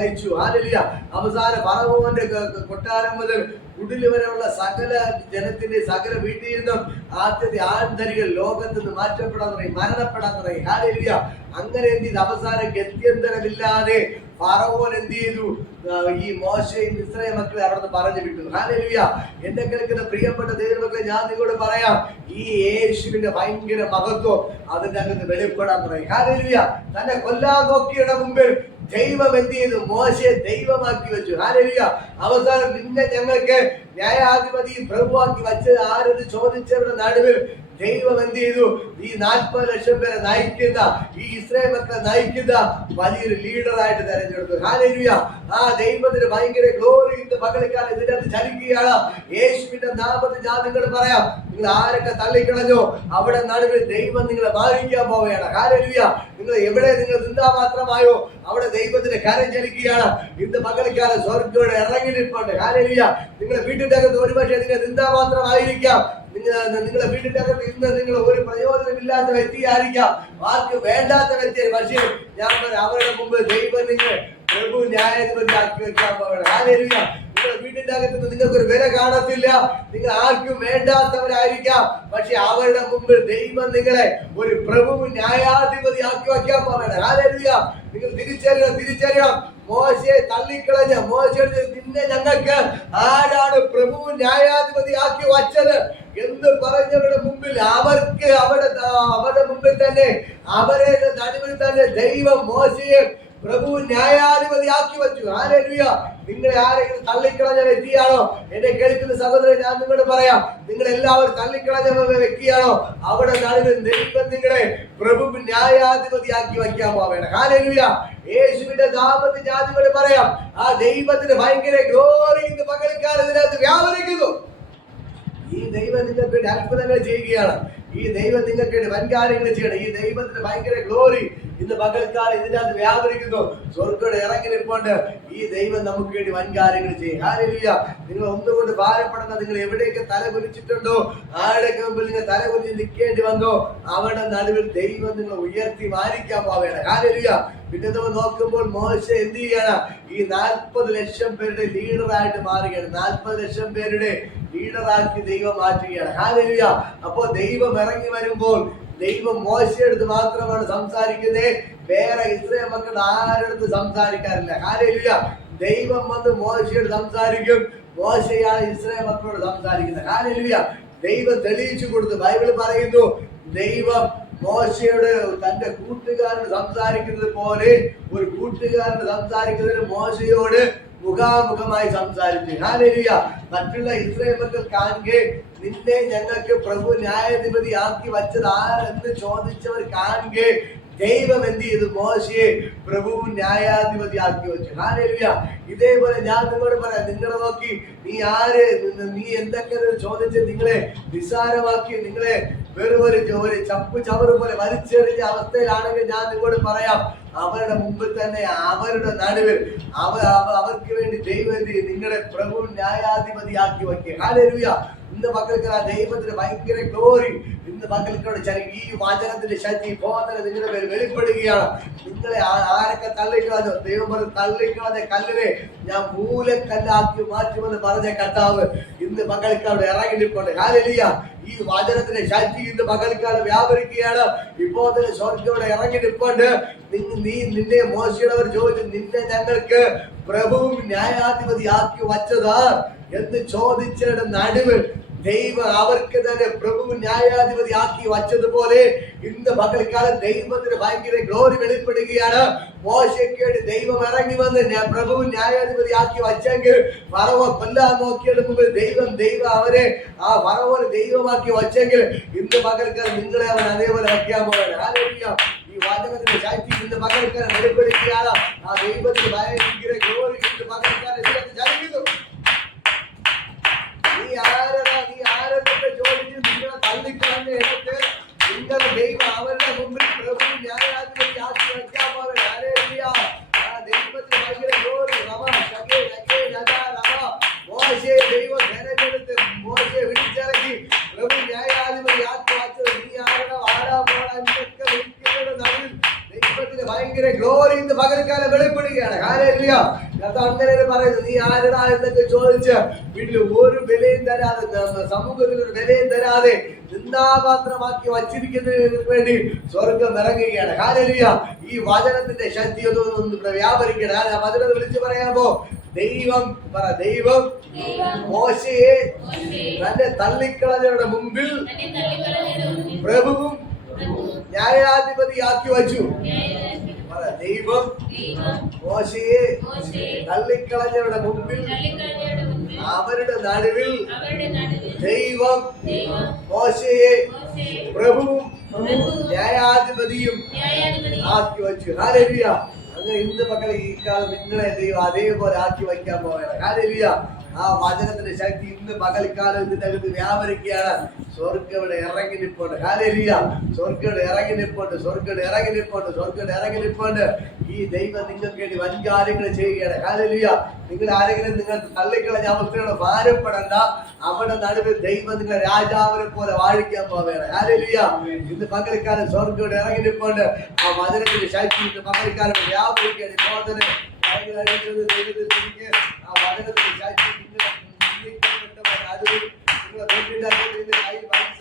അയച്ചു. ഹല്ലേലൂയ. അവസാനം ഫറവോന്റെ കൊട്ടാരം മുതൽ കുടിൽ വരെയുള്ള സകല ജനത്തിന്റെ സകല വീട്ടിൽ നിന്നും ആദ്യത്തെ ആന്തരിക ലോകത്ത് നിന്ന് മാറ്റപ്പെടാൻ തുടങ്ങി, മരണപ്പെടാൻ തുടങ്ങി. ഹല്ലേലൂയ. അങ്ങനെ എന്ത് ചെയ്തു? അവസാനം ഗത്യന്തരമില്ലാതെ ഫറവോൻ എന്ത് ചെയ്തു? ഈ മോശയും ഇസ്രായേൽ മക്കളെ അവിടെ നിന്ന് പറഞ്ഞു വിട്ടു. ഹല്ലേലൂയ. എന്നെ കേൾക്കുന്ന പ്രിയപ്പെട്ട ദൈവമക്കളെ, ഞാൻ നിങ്ങളോട് പറയാം, ഈ യേശുവിന്റെ ഭയങ്കര മഹത്വം അതിന്റെ അകത്ത് വെളിപ്പെടാൻ തുടങ്ങി. ഹല്ലേലൂയ. തന്നെ കൊല്ലാൻ നോക്കിയുടെ മുമ്പിൽ ദൈവം എന്ത് ചെയ്തു? മോശയെ ദൈവമാക്കി വെച്ചു. ഹല്ലേലൂയ. അവസാനം പിന്നെ ഞങ്ങൾക്ക് ന്യായാധിപതി പ്രഭുവാക്കി വെച്ചത് ആരെന്ന് ചോദിച്ചവരുടെ നടുവിൽ ദൈവം എന്ത് ചെയ്തു? ഈ 40 ലക്ഷം പേരെ നയിക്കുന്ന, ഈ ഇസ്രായേൽ മക്കളെ നയിക്കുന്ന വലിയൊരു ലീഡറായിട്ട് തെരഞ്ഞെടുത്തു. ഹല്ലേലൂയ. ആ ദൈവത്തിന് ഭയങ്കര ഗ്ലോറി ഇന്ന് പകൽക്കാലം ഇതിനകത്ത് ചലിക്കുകയാണ്. യേശുവിന്റെ നാമത്തിൽ ഞാൻ നിങ്ങളോട് പറയാം, നിങ്ങൾ ആരൊക്കെ തള്ളിക്കളഞ്ഞോ അവിടെ നടുവിൽ ദൈവം നിങ്ങളെ മാറിക്കാൻ പോവുകയാണ്. ഹല്ലേലൂയ. നിങ്ങൾ എവിടെ നിങ്ങൾ നിന്നാ മാത്രമായോ അവിടെ ദൈവത്തിന്റെ കരം ചലിക്കുകയാണ്. ഇന്ന് പകൽക്കാലം സ്വർഗ്ഗത്തോടെ ഇറങ്ങി നിൽപ്പുണ്ട്. ഹല്ലേലൂയ. നിങ്ങളെ വീട്ടിന്റെ അകത്ത് ഒരുപക്ഷെ നിങ്ങൾ നിന്നാ മാത്രമായിരിക്കാം. നിങ്ങളെ വീട്ടിന്റെ അകത്ത് ഇന്ന് നിങ്ങൾ ഒരു പ്രയോജനമില്ലാത്ത വ്യക്തിയായിരിക്കാം, ആർക്ക് വേണ്ടാത്ത വ്യക്തിയാണ്. പക്ഷേ ഞാൻ അവരുടെ മുമ്പ് ദൈവം നിങ്ങൾ പ്രഭു ന്യായാധിപതി ആക്കി വെക്കാൻ പോകണം. ഹല്ലേലൂയ. നിങ്ങളുടെ വീടിന്റെ അകത്ത് നിങ്ങൾക്ക് ഒരു വില കാണത്തില്ല, നിങ്ങൾ ആർക്കും വേണ്ടാത്തവരായിരിക്കാം. പക്ഷെ അവരുടെ മുമ്പിൽ ദൈവം നിങ്ങളെ ഒരു പ്രഭു ന്യായാധിപതി ആക്കി വെക്കാൻ പോകണം. ഹല്ലേലൂയ. നിങ്ങൾ തിരിച്ചറിയണം. മോശയെ തള്ളിക്കളഞ്ഞ മോശയുടെ നിന്നെ ഞങ്ങൾക്ക് ആരാണ് പ്രഭു ന്യായാധിപതി ആക്കി വച്ചത് എന്ന് പറഞ്ഞവരുടെ മുമ്പിൽ അവർക്ക് അവരുടെ മുമ്പിൽ തന്നെ അവരെ നടുവിൽ തന്നെ ദൈവം മോശയെ പ്രഭു ന്യായാധിപതി ആക്കി വെച്ചു. ഹല്ലേലൂയ. നിങ്ങളെ ആരെങ്കിലും തള്ളിക്കളഞ്ഞ വ്യക്തിയാണോ? എന്നെ കേൾക്കുന്ന സഹോദരൻ, ഞാൻ നിങ്ങളോട് പറയാം, നിങ്ങൾ എല്ലാവരും തള്ളിക്കളഞ്ഞ വ്യക്തിയാണോ? അവിടെ നടുവിൽ ദൈവം നിങ്ങളെ പ്രഭു ന്യായാധിപതി ആക്കി വയ്ക്കാൻ പോവേണം. ഹല്ലേലൂയ. യേശുവിന്റെ നാമത്തിൽ ഞാൻ നിങ്ങളോട് പറയാം, ആ ദൈവത്തിന് ഭയങ്കര ഗ്ലോറി ഇന്ന് പകൽക്കാലം ഇതിനകത്ത് വ്യാപരിക്കുന്നു. ഈ ദൈവം നിങ്ങൾക്ക് വേണ്ടി അത്ഭുതങ്ങൾ ചെയ്യുകയാണ്. ഈ ദൈവം നിങ്ങൾക്ക് വേണ്ടി വൻകാര്യങ്ങൾ ചെയ്യണം. ഈ ദൈവത്തിന് ഭയങ്കര ഗ്ലോറി ഇന്ന് പകൽക്കാലം ഇതിനകത്ത് വ്യാപരിക്കുന്നു. സ്വർഗ്ഗത്തോടെ ഇറങ്ങി നിൽപ്പുണ്ട്. ഈ ദൈവം നമുക്ക് വേണ്ടി വൻകാര്യങ്ങൾ ചെയ്യും. ഹല്ലേലൂയ. നിങ്ങൾ ഒന്നുകൊണ്ട് ഭാരപ്പെടുന്ന, നിങ്ങൾ എവിടെയൊക്കെ തല കുലിച്ചിട്ടുണ്ടോ, ആരുടെയൊക്കെ മുമ്പിൽ നിങ്ങൾ തല കുലിച്ച് നിൽക്കേണ്ടി വന്നോ, അവിടെ നടുവിൽ ദൈവം നിങ്ങൾ ഉയർത്തി മാനിക്കാൻ പോവേണം. ഹല്ലേലൂയ. പിന്നെ നമ്മൾ നോക്കുമ്പോൾ മോശ എന്ത് ചെയ്യാണ്? ഈ 40 ലക്ഷം പേരുടെ ലീഡറായിട്ട് മാറുകയാണ്. 40 ലക്ഷം പേരുടെ ലീഡറാക്കി ദൈവം മാറ്റുകയാണ്. ഹല്ലേലൂയ. അപ്പോ ദൈവം ഇറങ്ങി വരുമ്പോൾ ദൈവം മോശയെടുത്ത് മാത്രമാണ് സംസാരിക്കുന്നത്. വേറെ ഇസ്രായേൽ മക്കൾ ആരെടുത്ത് സംസാരിക്കാറില്ല. ഹല്ലേലൂയ. ദൈവം വന്ന് മോശയോട് സംസാരിക്കും. മോശയാണ് ഇസ്രായേൽ മക്കളോട് സംസാരിക്കുന്നത്. ഹല്ലേലൂയ. ദൈവം തെളിയിച്ചു കൊടുത്തു. ബൈബിൾ പറയുന്നു, ദൈവം മോശയോട് തന്റെ കൂട്ടുകാരന് സംസാരിക്കുന്നത് പോലെ ഒരു കൂട്ടുകാരന് സംസാരിക്കുന്നതിന് മോശയോട് മുഖാമുഖമായി സംസാരിച്ചു. ഹല്ലേലൂയ. മറ്റുള്ള ഇസ്രായേൽ മക്കൾ കാണുകെ നിന്നെ ഞങ്ങൾക്ക് പ്രഭു ന്യായാധിപതി ആക്കി വച്ചത് ആരെന്ന് ചോദിച്ചവർ കാണുകെ ദൈവം എന്ത് ചെയ്തു? മോശയെ പ്രഭു ന്യായാധിപതി ആക്കി വെച്ചു. ഹല്ലേലൂയ. ഇതേപോലെ ഞാൻ നിങ്ങളോട് പറയാം, നിങ്ങളെ നോക്കി നീ എന്തൊക്കെ ചോദിച്ച് നിങ്ങളെ നിസ്സാരമാക്കി, നിങ്ങളെ വെറും ഒരു ചപ്പ് ചവറ് പോലെ വലിച്ചെറിഞ്ഞ അവസ്ഥയിലാണെങ്കിൽ ഞാൻ നിങ്ങളോട് പറയാം, അവരുടെ മുമ്പിൽ തന്നെ അവരുടെ നടുവിൽ അവർക്ക് വേണ്ടി ദൈവം നിങ്ങളെ പ്രഭു ന്യായാധിപതി ആക്കി വയ്ക്കുക. ഹല്ലേലൂയ. ഇന്ന് മക്കൾക്ക് ആ ദൈവത്തിന് ഭയങ്കര ഗ്ലോറി ഇന്ന് മക്കൾക്കോട് ഈ വചനത്തിന്റെ ശക്തി ബോധന നിങ്ങളുടെ പേര് വെളിപ്പെടുകയാണ്. നിങ്ങളെ ആരൊക്കെ തള്ളിക്കളഞ്ഞോ, ദൈവം പറഞ്ഞ് തള്ളിക്കളഞ്ഞ കല്ലിനെ ഞാൻ മൂലക്കല്ലാക്കി മാറ്റുമെന്ന് പറഞ്ഞ കർത്താവ് ഇന്ന് മക്കൾക്ക് അവിടെ ഇറങ്ങി നിൽപ്പുണ്ട്. ഹല്ലേലൂയ. ഈ വചനത്തിന്റെ ശക്തി ഇന്ന് പകൽക്കാലം വ്യാപരിക്കുകയാണ്. ഇപ്പോൾ തന്നെ സ്വർഗ്ഗം ഇവിടെ ഇറങ്ങി നിൽപ്പുണ്ട്. നിന്നെ മോശയുടവർ ചോദിച്ചു, നിന്നെ ഞങ്ങൾക്ക് പ്രഭുവും ന്യായാധിപതിയാക്കി വച്ചത് എന്ന് ചോദിച്ചയുടെ നടുവ് ദൈവം അവർക്ക് തന്നെ പ്രഭു ന്യായാധിപതി ആക്കി വച്ചതുപോലെ ഇന്ന് പകൽക്കാലം ദൈവത്തിന് ഭയങ്കര ഗ്ലോറി വെളിപ്പെടുകയാണ്. മോശയ്ക്ക് വേണ്ടി ദൈവം ഇറങ്ങി വന്ന് പ്രഭു ന്യായാധിപതി ആക്കി വച്ചെങ്കിൽ ഫറവോ കൊല്ലാൻ നോക്കിയതിന് മുമ്പ് ദൈവം അവരെ ആ ഫറവോനെ ദൈവമാക്കി വച്ചെങ്കിൽ ഇന്ന് പകൽക്കാലം നിങ്ങളെ അവൻ അതേപോലെ വയ്ക്കാൻ പോവുകയാണ്. ഈ വചനത്തിന്റെ ശക്തി ഇന്ന് പകൽക്കാലം വെളിപ്പെടുകയാണ്. ആ ദൈവത്തിന് ഭയങ്കര ഗ്ലോറി ഇന്ന് പകൽക്കാലം ചലിക്കുന്നു. നീ ആരെന്നൊക്കെ ചോദിച്ച് നിങ്ങളെ തള്ളിക്കളഞ്ഞ ഇടത്ത് നിങ്ങളുടെ ദൈവം അവരുടെ മുമ്പിൽ പ്രഭു ന്യായാധിപതി ആക്കി വയ്ക്കാൻ പോലെ ദൈവത്തിന് ഭയങ്കര ഗ്ലോറി. മോശയെ ദൈവം തെരഞ്ഞെടുത്ത് മോശയെ വിളിച്ചിറക്കി പ്രഭു ന്യായാധിപതി ആക്കി വച്ചത് നീ ആരുടെ വാടാ പോടാ എന്നൊക്കെ വിളിക്കുന്നതിന്റെ നടുവിൽ ദൈവത്തിന് ഭയങ്കര ഗ്ലോറി ഇന്ന് പകൽക്കാലം വെളിപ്പെടുകയാണ്. ഹല്ലേലൂയ. അങ്ങനെ പറയുന്നത് നീ ആരടാ എന്നൊക്കെ ചോദിച്ച് വീട്ടിൽ ഒരു വിലയും തരാതെ സമൂഹത്തിൽ ഒരു വിലയും തരാതെ നിന്ദാപാത്രമാക്കി വച്ചിരിക്കുന്നതിന് വേണ്ടി സ്വർഗം ഇറങ്ങുകയാണ്. ഹല്ലേലൂയ. ഈ വചനത്തിന്റെ ശക്തി ഒന്ന് വ്യാപരിക്കണം. ആ വചനം വിളിച്ചു പറയാമോ? ദൈവം മോശയെ തന്നെ തള്ളിക്കളഞ്ഞവരുടെ മുമ്പിൽ പ്രഭുവും ന്യായാധിപതിയാക്കി വച്ചു. ദൈവം മോശയെ തള്ളിക്കളഞ്ഞവരുടെ മുമ്പിൽ അവരുടെ നടുവിൽ ദൈവം മോശയെ പ്രഭുവും ന്യായാധിപതിയും ആക്കി വച്ചു. ഹല്ലേലൂയ. അങ്ങനെ ഇന്ന് മക്കളെ ഈ കാലം നിങ്ങളെ ദൈവം അതേപോലെ ആക്കി വയ്ക്കാൻ പോവുകയാണ്. ഹല്ലേലൂയ. ആ വചനത്തിന്റെ ശക്തി ഇന്ന് പകൽക്കാലം ഇതിന്റെ അകത്ത് വ്യാപരിക്കുകയാണ്. സ്വർഗ്ഗം ഇവിടെ ഇറങ്ങി നിൽപ്പുണ്ട്. ഹല്ലേലൂയ. സ്വർഗ്ഗം ഇവിടെ ഇറങ്ങി നിൽപ്പുണ്ട്. ഈ ദൈവം നിങ്ങൾക്ക് വേണ്ടി വൻ കാര്യങ്ങൾ ചെയ്യുകയാണ്. ഹല്ലേലൂയ. നിങ്ങൾ ആരെങ്കിലും നിങ്ങൾ തള്ളിക്കളഞ്ഞ അവസ്ഥയോട് ഭാരപ്പെടണ്ട. അവിടെ നടുവിൽ ദൈവം നിങ്ങളെ രാജാവിനെ പോലെ വാഴിക്കാൻ പോവുകയാണ്. ഹല്ലേലൂയ. ഇന്ന് പകൽക്കാലം സ്വർഗ്ഗം ഇവിടെ ഇറങ്ങി നിൽപ്പുണ്ട്. ആ വചനത്തിന്റെ ശക്തി ഇന്ന് പകൽക്കാലം വ്യാപരിക്കുകയാണ്. ഇപ്പോൾ തന്നെ ആ വചനത്തിന്റെ ശക്തി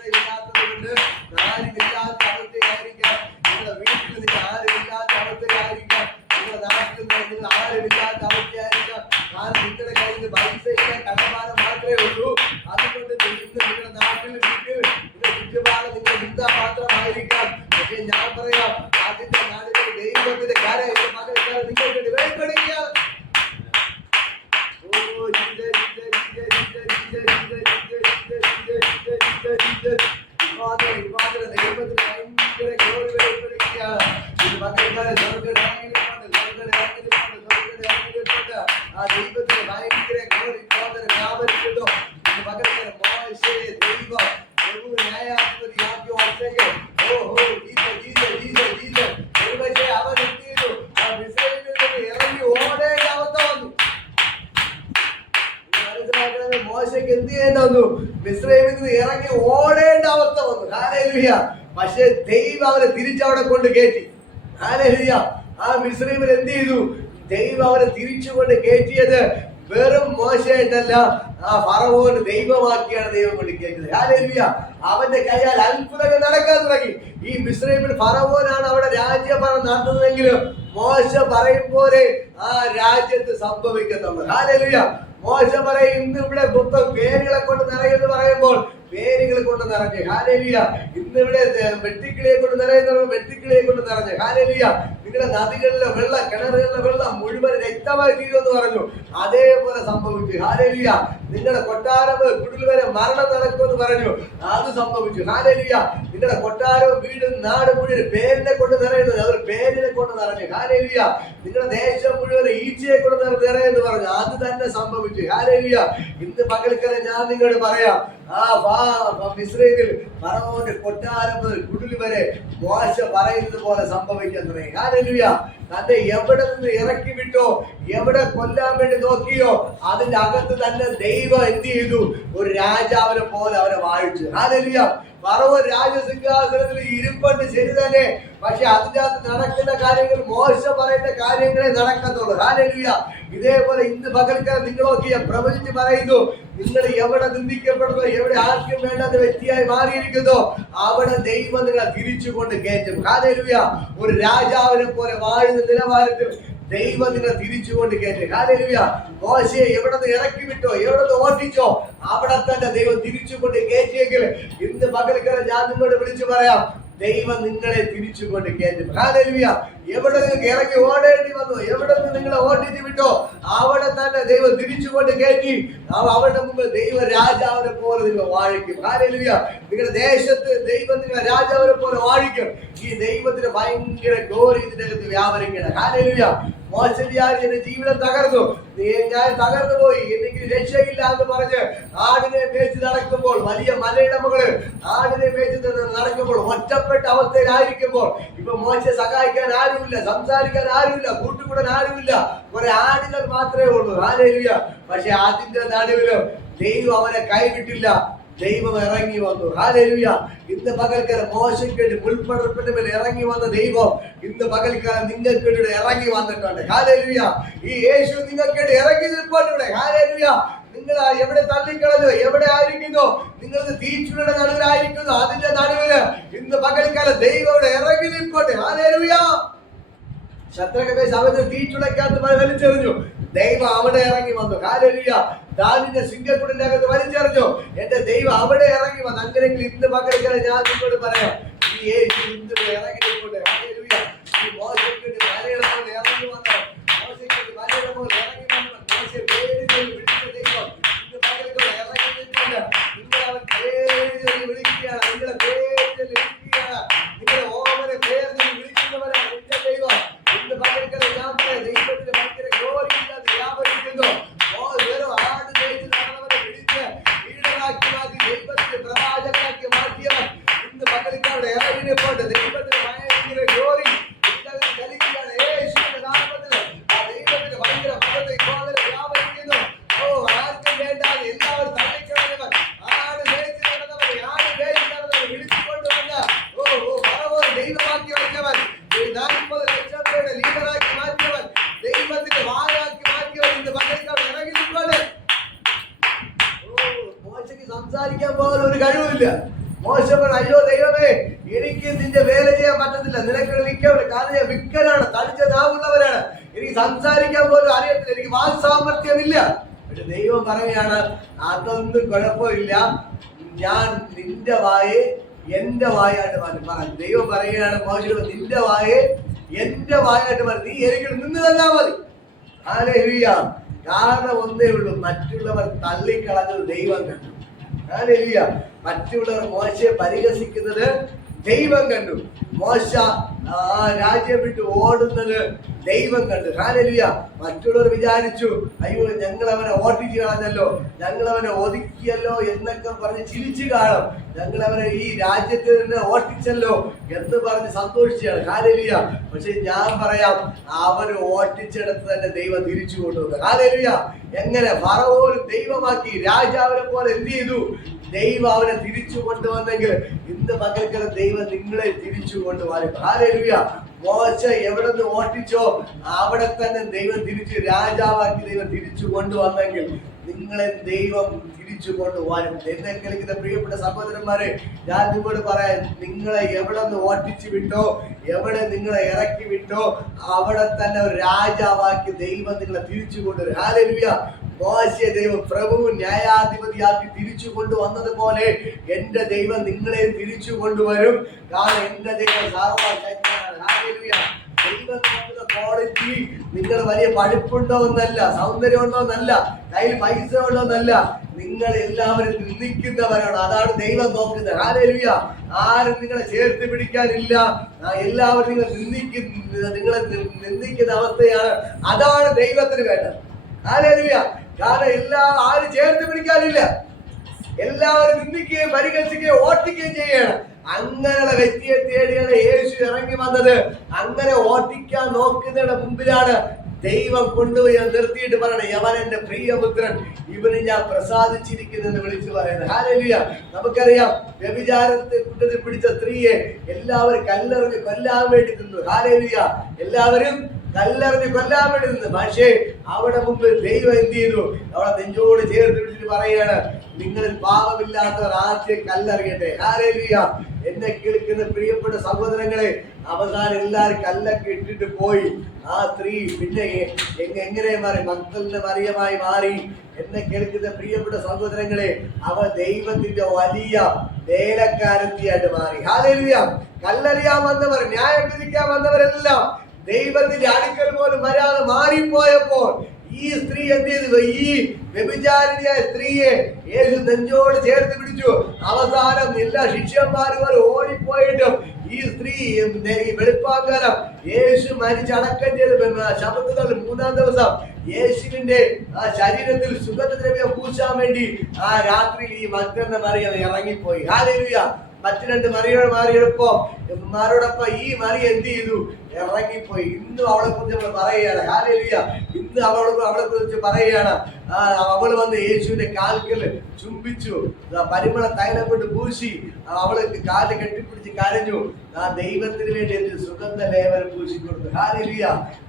ഇല്ലാത്തതുകൊണ്ട് ആരുമില്ലാത്ത അവസ്ഥയായിരിക്കാം. നിങ്ങളുടെ വീട്ടിൽ നിങ്ങൾ ആരുമില്ലാത്ത അവസ്ഥയായിരിക്കാം. നിങ്ങളുടെ നാട്ടിൽ നിങ്ങൾ ആരുമില്ലാത്ത അവസ്ഥയായിരിക്കാം. കാരണം നിങ്ങളുടെ കയ്യിൽ പൈസ ഇല്ല, കടമാനം മാത്രമേ ഉള്ളൂ. അതുകൊണ്ട് ഇന്ന് നിങ്ങളുടെ നാട്ടിൽ വീട്ടിൽ നിങ്ങളുടെ ചുറ്റുപാട് നിങ്ങൾ ചിന്താപാത്രമായിരിക്കാം. പക്ഷേ ഞാൻ പറയാം, അതിന്റെ നാടുകൾ ദൈവത്തിന്റെ കരം മകൾക്കാർ നിങ്ങൾക്ക് വെളിപ്പെടുകയാണ്. ആ ദൈവത്തിന് ഭയങ്കര വ്യാപരിക്കുന്നു. ദൈവം ന്യായാധിപതിയാക്കി വച്ചെങ്കിൽ ഒരുപക്ഷെ അവൻ എത്തിയിരുന്നു ആ മിസ്രൈമിൽ നിന്ന് ഇറങ്ങി ഓടേണ്ട അവസ്ഥ വന്നു. മനസ്സിലാക്കുന്നത് മോശയ്ക്ക് എന്ത് ചെയ്യേണ്ട വന്നു? മിസ്രൈമിൽ നിന്ന് ഇറങ്ങി ഓടേണ്ട അവസ്ഥ വന്നു. ഹല്ലേലൂയ. പക്ഷെ ദൈവം അവരെ തിരിച്ചവിടെ കൊണ്ട് കയറ്റി. ഹല്ലേലൂയ. ആ മിസ്രൈമിൽ എന്ത് ചെയ്തു? ദൈവം അവരെ തിരിച്ചുകൊണ്ട് കയറ്റിയത് വെറും മോശമായിട്ടല്ല, ആ ഫറവോന് ദൈവമാക്കിയാണ് ദൈവം കൊണ്ട് കയറ്റിയത്. ഹല്ലേലൂയ. അവന്റെ കയ്യാൽ അത്ഭുതങ്ങൾ നടക്കാൻ തുടങ്ങി. ഈ മിസ്രൈമിൽ ഫറവോനാണ് അവിടെ രാജ്യഭരണം നടത്തുന്നതെങ്കിലും മോശ പറയും പോലെ ആ രാജ്യത്ത് സംഭവിക്കുന്നുണ്ട്. ഹല്ലേലൂയ. മോശ പറയും, ഇന്ന് ഇവിടെ മൊത്തം പേരുകളെ കൊണ്ട് നിറയെന്ന് പറയുമ്പോൾ പേരുകൾ കൊണ്ട് നിറഞ്ഞ്. ഹല്ലേലൂയ. ഇന്നിവിടെ വെട്ടിക്കിളിയെ കൊണ്ട് നിറഞ്ഞ്. ഹല്ലേലൂയ. നിങ്ങളുടെ നദികളിലെ വെള്ളം, കിണറുകളിലെ വെള്ളം മുഴുവൻ രക്തമായി തീരുമെന്ന് പറഞ്ഞു. അതേപോലെ സംഭവിച്ചു. ഹല്ലേലൂയ. നിങ്ങളുടെ കൊട്ടാരവും കുടിൽ വരെ മരണം നടക്കുമെന്ന് പറഞ്ഞു. അത് സംഭവിച്ചു. ഹല്ലേലൂയ. നിങ്ങളുടെ കൊട്ടാരവും വീടും നാട് മുഴുവൻ പേരിനെ കൊണ്ട് നിറയുന്നത് അവർ പേരിനെ കൊണ്ട് നിറഞ്ഞു. ഹല്ലേലൂയ. നിങ്ങളുടെ ദേശം മുഴുവൻ ഈച്ചയെ കൊണ്ട് നിറയെന്ന് പറഞ്ഞു. അത് തന്നെ സംഭവിച്ചു. ഹല്ലേലൂയ. ഇന്ന് പകൽക്കാലം ഞാൻ നിങ്ങളോട് പറയാം, ആ മിസ്രൈമിൽ ഫറവോന്റെ കൊട്ടാരം മുതൽ കുടിൽ വരെ മോശ പറയുന്നത് പോലെ സംഭവിക്കാൻ തുടങ്ങി. ഹല്ലേലൂയ. തന്നെ എവിടെ നിന്ന് ഇറക്കി വിട്ടോ, എവിടെ കൊല്ലാൻ വേണ്ടി നോക്കിയോ, അതിന്റെ അകത്ത് തന്നെ ദൈവം എന്ത് ചെയ്തു? ഒരു രാജാവിനെ പോലെ അവരെ വാഴിച്ചു. ഹല്ലേലൂയ. ഫറവോൻ രാജസിംഹാസനത്തിൽ ഇരിപ്പുണ്ട്, ശരി തന്നെ. പക്ഷെ അതിന്റെ അകത്ത് നടക്കുന്ന കാര്യങ്ങൾ മോശ പറയുന്ന കാര്യങ്ങളെ നടക്കത്തുള്ളൂ. ഹല്ലേലൂയ. ഇതേപോലെ ഇന്ന് പകൽക്കാലം നിങ്ങളൊക്കെ പ്രവചിച്ച് പറയുന്നു, നിങ്ങൾ എവിടെ നിന്ദിക്കപ്പെടുന്നോ, എവിടെ ആർക്കും വേണ്ടാത്ത വ്യക്തിയായി മാറിയിരിക്കുന്നോ അവിടെ ദൈവം നിങ്ങളെ തിരിച്ചുകൊണ്ട് കയറ്റും. ഹല്ലേലൂയ. ഒരു രാജാവിനെ പോലെ വാഴുന്ന നിലവാരത്തിൽ ദൈവം നിങ്ങളെ തിരിച്ചുകൊണ്ട് കയറ്റും. ഹല്ലേലൂയ. മോശയെ എവിടെ നിന്ന് ഇറക്കി വിട്ടോ, എവിടെ നിന്ന് ഓട്ടിച്ചോ അവിടെ തന്നെ ദൈവം തിരിച്ചുകൊണ്ട് കയറ്റിയെങ്കിൽ ഇന്ന് പകൽക്കാലം ഞാൻ നിങ്ങളോട് വിളിച്ചു പറയാം, ദൈവം നിങ്ങളെ തിരിച്ചുകൊണ്ട് കയറ്റും. ഹല്ലേലൂയ. എവിടെ നിങ്ങൾക്ക് ഇറങ്ങി ഓടേണ്ടി വന്നു, എവിടെ നിന്ന് നിങ്ങളെ ഓട്ടിച്ചു വിട്ടോ അവിടെ തന്നെ ദൈവം തിരിച്ചുകൊണ്ട് കയറ്റി അവരുടെ മുമ്പ് ദൈവ രാജാവിനെ പോലെ നിങ്ങൾ വാഴിക്കും. ഹല്ലേലൂയ. നിങ്ങളുടെ ദേശത്ത് ദൈവം നിങ്ങളെ രാജാവിനെ പോലെ വാഴിക്കും. ഈ ദൈവത്തിന് ഭയങ്കര ഗ്ലോറി ഇതിന്റെ അകത്ത് വ്യാപരിക്കണം. ഹല്ലേലൂയ. മോശം വിചാരിച്ച് എന്റെ ജീവിതം തകർന്നു, ഞാൻ തകർന്നു പോയി, എനിക്ക് രക്ഷയില്ല എന്ന് പറഞ്ഞ് ആടിനെ മേച്ച് നടക്കുമ്പോൾ, വലിയ മലയുടെ മുകളിൽ ആടിനെ മേച്ച് നടക്കുമ്പോൾ, ഒറ്റപ്പെട്ട അവസ്ഥയിലായിരിക്കുമ്പോൾ, ഇപ്പൊ മോശയെ സഹായിക്കാൻ ആരുമില്ല, സംസാരിക്കാൻ ആരുമില്ല, കൂട്ടുകൂടാൻ ആരുമില്ല, കുറെ ആടുകൾ മാത്രമേ ഉള്ളൂ. ഹല്ലേലൂയ. പക്ഷെ അതിന്റെ നടുവിലും ദൈവം അവനെ കൈവിട്ടില്ല, ദൈവം ഇറങ്ങി വന്നു. ഹല്ലേലൂയ. ഇന്ന് പകൽക്കാലം മോശയ്ക്ക് മുൾപ്പടർപ്പിന്റെ മേൽ ഇറങ്ങി വന്ന ദൈവം ഇന്ന് പകൽക്കാലം നിങ്ങൾക്ക് ഇറങ്ങി വന്നിട്ടുണ്ട്. ഹല്ലേലൂയ. ഈ യേശു നിങ്ങൾക്ക് ഇറങ്ങി നിൽപ്പുണ്ട്. ഹല്ലേലൂയ. നിങ്ങൾ എവിടെ തള്ളിക്കളഞ്ഞോ, എവിടെ ആയിരിക്കുന്നോ, നിങ്ങൾക്ക് തീച്ചുളുടെ നടുവിലായിരിക്കുന്നു, അതിന്റെ നടുവില് ഇന്ന് പകൽക്കാലം ദൈവം ഇവിടെ ഇറങ്ങി നിൽപ്പുണ്ട്. ഹല്ലേലൂയ. ശത്രുക്കളെ സമയത്ത് തീച്ചുളക്കകത്ത് വലിച്ചെറിഞ്ഞു, ദൈവം അവിടെ ഇറങ്ങി വന്നു. ഹല്ലേലൂയ. ദാനിന്റെ സിംഗക്കുടിന്റെ അകത്ത് വലിച്ചെറിഞ്ഞു, എന്റെ ദൈവം അവിടെ ഇറങ്ങി വന്നു. അങ്ങനെയെങ്കിൽ ഇന്ന് പകൽക്കാലം ഞാൻ നിങ്ങളോട് പറയാം, ഈ യേശു ഇന്ന് ഇറങ്ങി നിൽപ്പുണ്ട്. ഹല്ലേലൂയ. ഈ മോശയ്ക്ക് മലയുടെ പോലെ ഇറങ്ങി വന്നു, മോശയ്ക്ക് മലയുടെ പോലെ ഇറങ്ങി വന്നു, മോശയെ പേര് ചൊല്ലി വിളിച്ച ദൈവം ഇന്ന് പകൽക്കാലം ഇറങ്ങി നിൽപ്പുണ്ട്. നിങ്ങൾ അവൻ പേര് ചൊല്ലി വിളിക്കുകയാണ്, നിങ്ങളെ പേര് ചൊല്ലി വിളിക്കുകയാണ്, നിങ്ങളെ ഓമനെ പേര് ചൊല്ലി വിളിക്കുന്നവരാണ് എന്റെ ദൈവം. ഇന്ന് പകൽക്കാലം ഞാൻ പറയാം, ദൈവത്തിന് ഭയങ്കര ഗ്ലോറി ഇല്ലാതെ വ്യാപരിക്കുന്നു. വെറും ആട് തേച്ച് നടന്നവരെ പിടിച്ച് വീടനാക്കി മാറ്റി ദൈവത്തിന്റെ പ്രവാചകനാക്കി മാറ്റിയവൻ ഇന്ന് പകൽക്കാലം ഇറങ്ങി നിൽപ്പുണ്ട്. ദൈവത്തിന് ഭയങ്കര ഗ്ലോറി ചലിക്കുകയാണ് യേശുവിന്റെ നാമത്തിൽ. ആ ദൈവത്തിന് ഭയങ്കര പദത്തെ വ്യാപരിക്കുന്നു. ഓ, ആർക്കും വേണ്ടാതെ എല്ലാവരും തള്ളിക്കളഞ്ഞവൻ, ആട് തേച്ച് നടന്നവൻ, ആട് തേച്ച് നടന്നവൻ വിളിച്ചുകൊണ്ടുവന്ന ദൈവമാക്കി വെച്ചവൻ, 40 ലക്ഷം പേരുടെ ലീഡറാക്കി മാറ്റിയവൻ, ദൈവത്തിന്റെ വാരാക്കി മാറ്റിയവൻ ഇന്ന് പകൽക്കാലം ഇറങ്ങി നിൽപ്പുണ്ട്. മോശയ്ക്ക് സംസാരിക്കാൻ പോലും ഒരു കഴിവില്ല. മോശ പറഞ്ഞു, അയ്യോ ദൈവമേ, എനിക്ക് നിന്റെ വേല ചെയ്യാൻ പറ്റത്തില്ല, നിനക്ക് നിൽക്കാൻ, കാരണം ഞാൻ വിക്കനാണ്, തടിച്ച നാവുള്ളവരാണ്, എനിക്ക് സംസാരിക്കാൻ പോലും അറിയത്തില്ല, എനിക്ക് വാക്സാമർത്ഥ്യമില്ല. പക്ഷെ ദൈവം പറയുകയാണ്, അതൊന്നും കുഴപ്പമില്ല, ഞാൻ നിന്റെ വായെ എന്റെ വായായിട്ട് മാറ്റി പറഞ്ഞു. ദൈവം പറയുകയാണ് മോശയോട്, നിന്റെ വായെ എന്റെ വായായിട്ട് മാറി, നീ എനിക്ക് നിന്ന് തന്നാ മതി. ഹല്ലേലൂയ. കാരണം ഒന്നേ ഉള്ളൂ, മറ്റുള്ളവർ തള്ളിക്കളഞ്ഞത് ദൈവം കണ്ടു. ഹല്ലേലൂയ. മറ്റുള്ളവർ മോശയെ പരിഹസിക്കുന്നത് ദൈവം കണ്ടു. മോശ രാജ്യം വിട്ട് ഓടുന്നത് ദൈവം കണ്ടു. ഹല്ലേലൂയ. മറ്റുള്ളവർ വിചാരിച്ചു, അയ്യോ ഞങ്ങൾ അവനെ ഓട്ടിച്ചു കളഞ്ഞല്ലോ, ഞങ്ങൾ അവനെ ഒതുക്കിയല്ലോ എന്നൊക്കെ പറഞ്ഞ് ചിരിച്ചു കാണും, ഞങ്ങൾ അവനെ ഈ രാജ്യത്തിൽ നിന്ന് ഓട്ടിച്ചല്ലോ എന്ന് പറഞ്ഞ് സന്തോഷിച്ചാണ്. ഹല്ലേലൂയ. പക്ഷെ ഞാൻ പറയാം, അവന് ഓട്ടിച്ചെടുത്ത് തന്നെ ദൈവം തിരിച്ചു കൊണ്ടുവന്നു. ഹല്ലേലൂയ. എങ്ങനെ ഫറവോനെ ദൈവമാക്കി, രാജാവിനെ പോലെ എന്ത് ചെയ്തു, ദൈവം അവനെ തിരിച്ചു കൊണ്ടുവന്നെങ്കിൽ ഇന്ന് പകൽക്കാലം ദൈവം നിങ്ങളെ തിരിച്ചു കൊണ്ടുവരും. ഹല്ലേലൂയ. മോശ എവിടെ നിന്ന് ഓട്ടിച്ചോ അവിടെ തന്നെ ദൈവം തിരിച്ചു രാജാവാക്കി ദൈവം തിരിച്ചു കൊണ്ടുവന്നെങ്കിൽ നിങ്ങളെ ദൈവം തിരിച്ചു കൊണ്ടുവരും. എന്നെ കേൾക്കുന്ന പ്രിയപ്പെട്ട സഹോദരന്മാരെ, ഞാൻ നിങ്ങളോട് പറയാൻ, നിങ്ങളെ എവിടെ നിന്ന് ഓട്ടിച്ചു വിട്ടോ, എവിടെ നിങ്ങളെ ഇറക്കി വിട്ടോ അവിടെ തന്നെ ഒരു രാജാവാക്കി ദൈവം നിങ്ങളെ തിരിച്ചു കൊണ്ടുവരും. ഹല്ലേലൂയ. മോശയെ ദൈവം പ്രഭുവും ന്യായാധിപതിയാക്കി തിരിച്ചു കൊണ്ടുവന്നതുപോലെ എന്റെ ദൈവം നിങ്ങളെ തിരിച്ചു കൊണ്ടുവരും. കാരണം എന്റെ ദൈവം സർവ്വശക്തനാണ്. ഹല്ലേലൂയ. ദൈവം നോക്കുന്ന ക്വാളിറ്റി നിങ്ങൾ വലിയ പഠിപ്പുണ്ടോ എന്നല്ല, സൗന്ദര്യം ഉണ്ടോ എന്നല്ല, കയ്യിൽ പൈസ ഉണ്ടോ എന്നല്ല, നിങ്ങൾ എല്ലാവരും നിന്ദിക്കുന്നവരാണ്. അതാണ് ദൈവം നോക്കുന്നത്. ഹല്ലേലൂയ. ആരും നിങ്ങളെ ചേർത്ത് പിടിക്കാനില്ല, എല്ലാവരും നിങ്ങളെ നിന്ദിക്കുന്ന അവസ്ഥയാണ്. അതാണ് ദൈവത്തിന് വേണ്ടത്. ഹല്ലേലൂയ. കാരണം ആരും ചേർത്ത് പിടിക്കാനില്ല, എല്ലാവരും നിന്ദിക്കുകയും പരിഹസിക്കുകയും ഓട്ടിക്കുകയും ചെയ്യണം. അങ്ങനെയുള്ള വ്യക്തിയെ തേടിയാണ് യേശു ഇറങ്ങി വന്നത്. അങ്ങനെ ഓട്ടിക്കാൻ നോക്കുന്നതിന്റെ മുമ്പിലാണ് ദൈവം കൊണ്ടുപോയി നിർത്തിയിട്ട് പറയണേ, യവൻ എന്റെ പ്രിയപുത്രൻ, ഇവന് ഞാൻ പ്രസാദിച്ചിരിക്കുന്നെന്ന് വിളിച്ചു പറയുന്നത്. ഹല്ലേലൂയ. നമുക്കറിയാം, വ്യഭിചാരത്തെ കുറ്റത്തിൽ പിടിച്ച സ്ത്രീയെ എല്ലാവരും കല്ലെറിഞ്ഞ് കൊല്ലാൻ വേണ്ടി നിന്നു. ഹല്ലേലൂയ. എല്ലാവരും കല്ലെറിഞ്ഞ് കൊല്ലാൻ വേണ്ടി നിന്ന്. പക്ഷേ അവിടെ മുമ്പിൽ ദൈവം എന്ത് ചെയ്തു? അവിടെ നെഞ്ചോട് ചേർത്ത് പിടിച്ചിട്ട് പറയാണ്, നിങ്ങളിൽ പാപമില്ലാത്തവർ ആദ്യം കല്ലെറിയട്ടെ. ഹല്ലേലൂയ. എന്നെ കേൾക്കുന്ന പ്രിയപ്പെട്ട സഹോദരങ്ങളെ, അവസാനം എല്ലാവരും കല്ലൊക്കെ ഇട്ടിട്ട് പോയി. ആ സ്ത്രീ പിന്നെ എങ്ങനെ മാറി? മഗ്ദലന മറിയമായി മാറി. എന്നെ കേൾക്കുന്ന പ്രിയപ്പെട്ട സഹോദരങ്ങളെ, അവ ദൈവത്തിന്റെ വലിയ വേലക്കാരത്തിയായിട്ട് മാറി. ഹല്ലേലൂയ. കല്ലെറിയാൻ വന്നവർ, ന്യായം വിധിക്കാൻ വന്നവരെല്ലാം ദൈവത്തിന്റെ അടുക്കൽ പോലും വരാതെ മാറിപ്പോയപ്പോൾ ഈ സ്ത്രീ എന്ത് ചെയ്തു? ഈ വ്യഭിചാരിണിയായ സ്ത്രീയെ യേശു നെഞ്ചോട് ചേർത്ത് പിടിച്ചു. അവസാനം എല്ലാ ശിഷ്യന്മാരും ഓടിപ്പോയിട്ടും ഈ സ്ത്രീ വെളുപ്പാങ്കാലം യേശു മരിച്ചടക്കം ചെയ്ത് ശബത്തുകൾ 3-ാം ദിവസം യേശുവിന്റെ ശരീരത്തിൽ സുഗന്ധദ്രവ്യം പൂശാൻ വേണ്ടി ആ രാത്രിയിൽ ഈ മഗ്ദലന മറിയം ഇറങ്ങിപ്പോയി. ഹല്ലേലൂയ. മറ്റു 2 മറിയമാരോടൊപ്പം ഈ മറി എന്ത് ചെയ്തു? ഇറങ്ങിപ്പോയി. ഇന്നും അവളെ കുറിച്ച് നമ്മൾ പറയുകയാണ്. ഹല്ലേലൂയ. ഇന്ന് അവളെ കുറിച്ച് പറയുകയാണ്. അവൾ വന്ന് യേശുവിന്റെ കാൽക്കൽ ചുംബിച്ചു, പരിമള തൈലം കൊണ്ട് പൂശി, അവൾക്ക് കാല് കെട്ടിപ്പിടിച്ച് കരഞ്ഞു. ആ ദൈവത്തിന് വേണ്ടി സുഗന്ധ ലേപനം പൂശി കൊടുത്തു. ഹല്ലേലൂയ.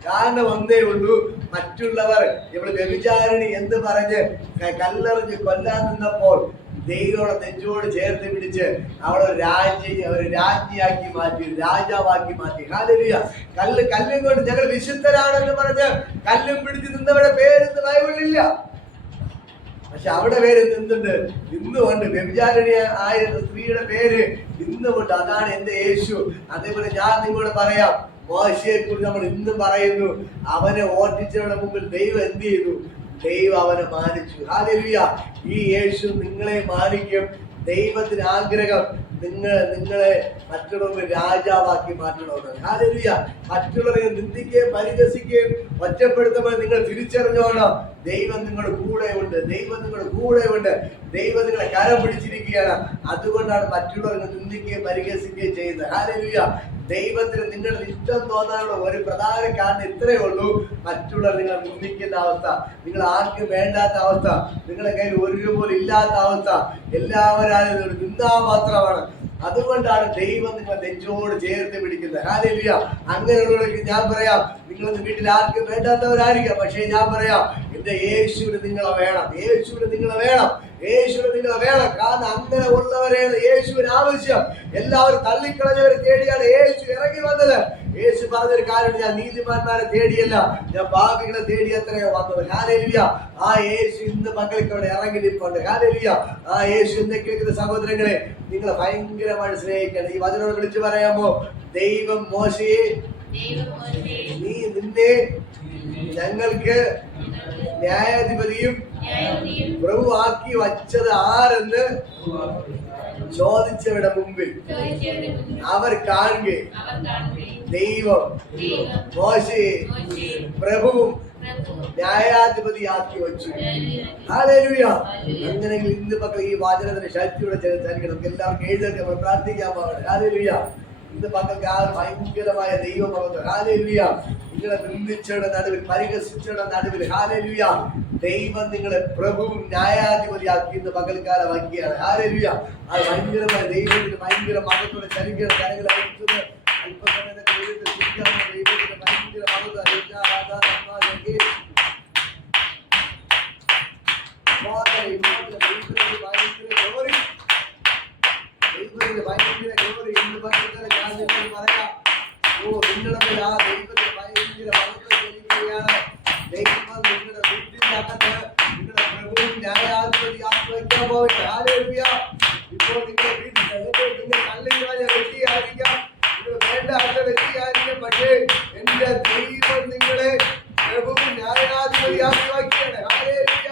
കാരണം ഒന്നേ ഉള്ളൂ, മറ്റുള്ളവർ ഇവിടെ വ്യഭിചാരിണി എന്ന് പറഞ്ഞ് കല്ലെറിഞ്ഞ് കൊല്ലാൻ നിന്നപ്പോൾ ദൈവം നെഞ്ചോട് ചേർത്ത് പിടിച്ച് അവളെ ഒരു രാജ്ഞിയാക്കി മാറ്റി, രാജാവാക്കി മാറ്റി. ഹല്ലേലൂയ. കല്ലും കൊണ്ട് ഞങ്ങൾ വിശുദ്ധരാണെന്ന് പറഞ്ഞ് കല്ലും പിടിച്ച് നിന്നവരുടെ പേര് ബൈബിളിലില്ല. പക്ഷെ അവിടെ പേര് നിന്നുണ്ട്. ഇന്നുകൊണ്ട് വ്യഭിചാരിണി ആയിരുന്ന സ്ത്രീയുടെ പേര് ഇന്നുകൊണ്ട്. അതാണ് എന്റെ യേശു. അതേപോലെ ഞാൻ നിങ്ങളോട് പറയാം, മോശയെ കുറിച്ച് നമ്മൾ ഇന്നും പറയുന്നു. അവനെ ഓട്ടിച്ചവരുടെ മുമ്പിൽ ദൈവം എന്ത് ചെയ്തു? ദൈവം അവനെ മാനിച്ചു. ഹല്ലേലൂയ. ഈ യേശു നിങ്ങളെ മാനിക്കും. ദൈവത്തിന് ആഗ്രഹം നിങ്ങളെ മറ്റുള്ളവർക്ക് രാജാവാക്കി മാറ്റണമെന്നാണ്. ഹല്ലേലൂയ. മറ്റുള്ളവരെ നിന്ദിക്കുകയും പരിഹസിക്കുകയും ഒറ്റപ്പെടുത്തുമ്പോൾ നിങ്ങൾ തിരിച്ചറിഞ്ഞോണം, ദൈവം നിങ്ങളുടെ കൂടെ ഉണ്ട്. ദൈവം നിങ്ങളുടെ കൂടെ ഉണ്ട്. ദൈവം നിങ്ങളെ കരം പിടിച്ചിരിക്കുകയാണ്. അതുകൊണ്ടാണ് മറ്റുള്ളവരെ നിന്ദിക്കുകയും പരിഹസിക്കുകയും ചെയ്യുന്നത്. ഹല്ലേലൂയ. ദൈവത്തിന് നിങ്ങളുടെ ഇഷ്ടം തോന്നാനുള്ള ഒരു പ്രധാന കാരണം ഇത്രയേ ഉള്ളൂ. മറ്റുള്ളവർ നിങ്ങൾ നിന്ദിക്കുന്ന അവസ്ഥ, നിങ്ങൾ ആർക്കും വേണ്ടാത്ത അവസ്ഥ, നിങ്ങളുടെ കയ്യിൽ ഒരു രൂപ പോലും ഇല്ലാത്ത അവസ്ഥ, എല്ലാവരും ഒരു നിന്ദാപാത്രമാണ്. അതുകൊണ്ടാണ് ദൈവം നിങ്ങളെ നെഞ്ചോട് ചേർത്ത് പിടിക്കുന്നത്. ഹല്ലേലൂയ. അങ്ങനെയുള്ളവർക്ക് ഞാൻ പറയാം, നിങ്ങളൊന്ന് വീട്ടിൽ ആർക്കും വേണ്ടാത്തവരായിരിക്കാം, പക്ഷേ ഞാൻ പറയാം, എന്റെ യേശുവിന് നിങ്ങളെ വേണം. യേശുവിന് നിങ്ങളെ വേണം. യേശുവിന് നിങ്ങളെ വേണം. കാരണം അങ്ങനെ ഉള്ളവരെയാണ് യേശുവിന് ആവശ്യം. എല്ലാവരും തള്ളിക്കളഞ്ഞവരെ തേടിയാണ് യേശു ഇറങ്ങി വന്നത്. യേശു പറഞ്ഞൊരു കാര്യം, ഞാൻ നീതിമാന്മാരെ തേടിയല്ല, ഞാൻ പാപികളെ തേടി എത്രയോ വന്നത്. ഹല്ലേലൂയ. ആ യേശു ഇന്ന് മക്കൾക്ക് അവിടെ ഇറങ്ങി നിൽപ്പുണ്ട്. ഹല്ലേലൂയ. ആ യേശു എന്നെ കേൾക്കുന്ന സഹോദരങ്ങളെ, നിങ്ങളെ ഭയങ്കരമായി സ്നേഹിക്കണം. ഈ വചനം വിളിച്ചു പറയാമോ? ദൈവം മോശയെ നിന്നെ ഞങ്ങൾക്ക് ന്യായാധിപതിയും പ്രഭുവാക്കി വച്ചത് ആരെന്ന് ചോദിച്ചവരുടെ മുമ്പിൽ അവർ കാണുകയും ദൈവം മോശയെ പ്രഭുവും ന്യായാധിപതിയാക്കി വെച്ചു. ഹല്ലേലൂയ. അങ്ങനെയെങ്കിൽ ഇന്ന് പകൽ ഈ വാചനത്തിന്റെ ശക്തിയുടെ ചരിക്കണം. നമുക്ക് എല്ലാവർക്കും എഴുന്നേറ്റ് നമ്മൾ പ്രാർത്ഥിക്കാൻ പാടില്ല. ഹല്ലേലൂയ. ഇന്ന് പകൽ ഭയങ്കരമായ ദൈവമഹത്വം. ഹല്ലേലൂയ. നിങ്ങളെ നിന്ദിച്ചവരുടെ നടുവിൽ, പരിഹസിച്ചവരുടെ നടുവിൽ, ഹല്ലേലൂയ, ദൈവം നിങ്ങളെ പ്രഭുവും ന്യായാധിപതിയാക്കി ഇന്ന് പകൽക്കാലമാക്കിയാണ്. ഹല്ലേലൂയ. അത് ഭയങ്കരമായ ദൈവത്തിന് ഭയങ്കര മഹത്വത്തോടെ ചലിക്കുന്ന കാര്യങ്ങൾ അയക്കുന്നത് അല്പസമയത്തൊക്കെ ദൈവത്തെ ചിരിക്കാവുന്ന ദൈവത്തിന് ഭയങ്കര മഹത്വം. ദൈവത്തിന്റെ ഭയങ്കര ഗ്ലോറി ഇന്ന് പകൽക്കാലം ഞാൻ നിങ്ങൾ പറയാം. നിങ്ങളുടെ ആ ദൈവത്തിന്റെ ഭയങ്കര മഹത്വം ചലിക്കുകയാണ്. ദൈവം നിങ്ങളുടെ വീട്ടിന്റെ അകത്ത് നിങ്ങളുടെ പ്രഭുവും ന്യായാധിപതിയാക്കി വയ്ക്കാൻ പോകട്ടെ. ഹല്ലേലൂയ. ഇപ്പോൾ നിങ്ങളുടെ വീട്ടിൽ നിങ്ങൾ നല്ലതായ വ്യക്തിയായിരിക്കാം, നിങ്ങൾ വേണ്ട വ്യക്തിയായിരിക്കാം, പക്ഷേ എന്റെ ദൈവം നിങ്ങളെ പ്രഭുവും ന്യായാധിപതിയാക്കി വയ്ക്കുകയാണ്. ഹല്ലേലൂയ.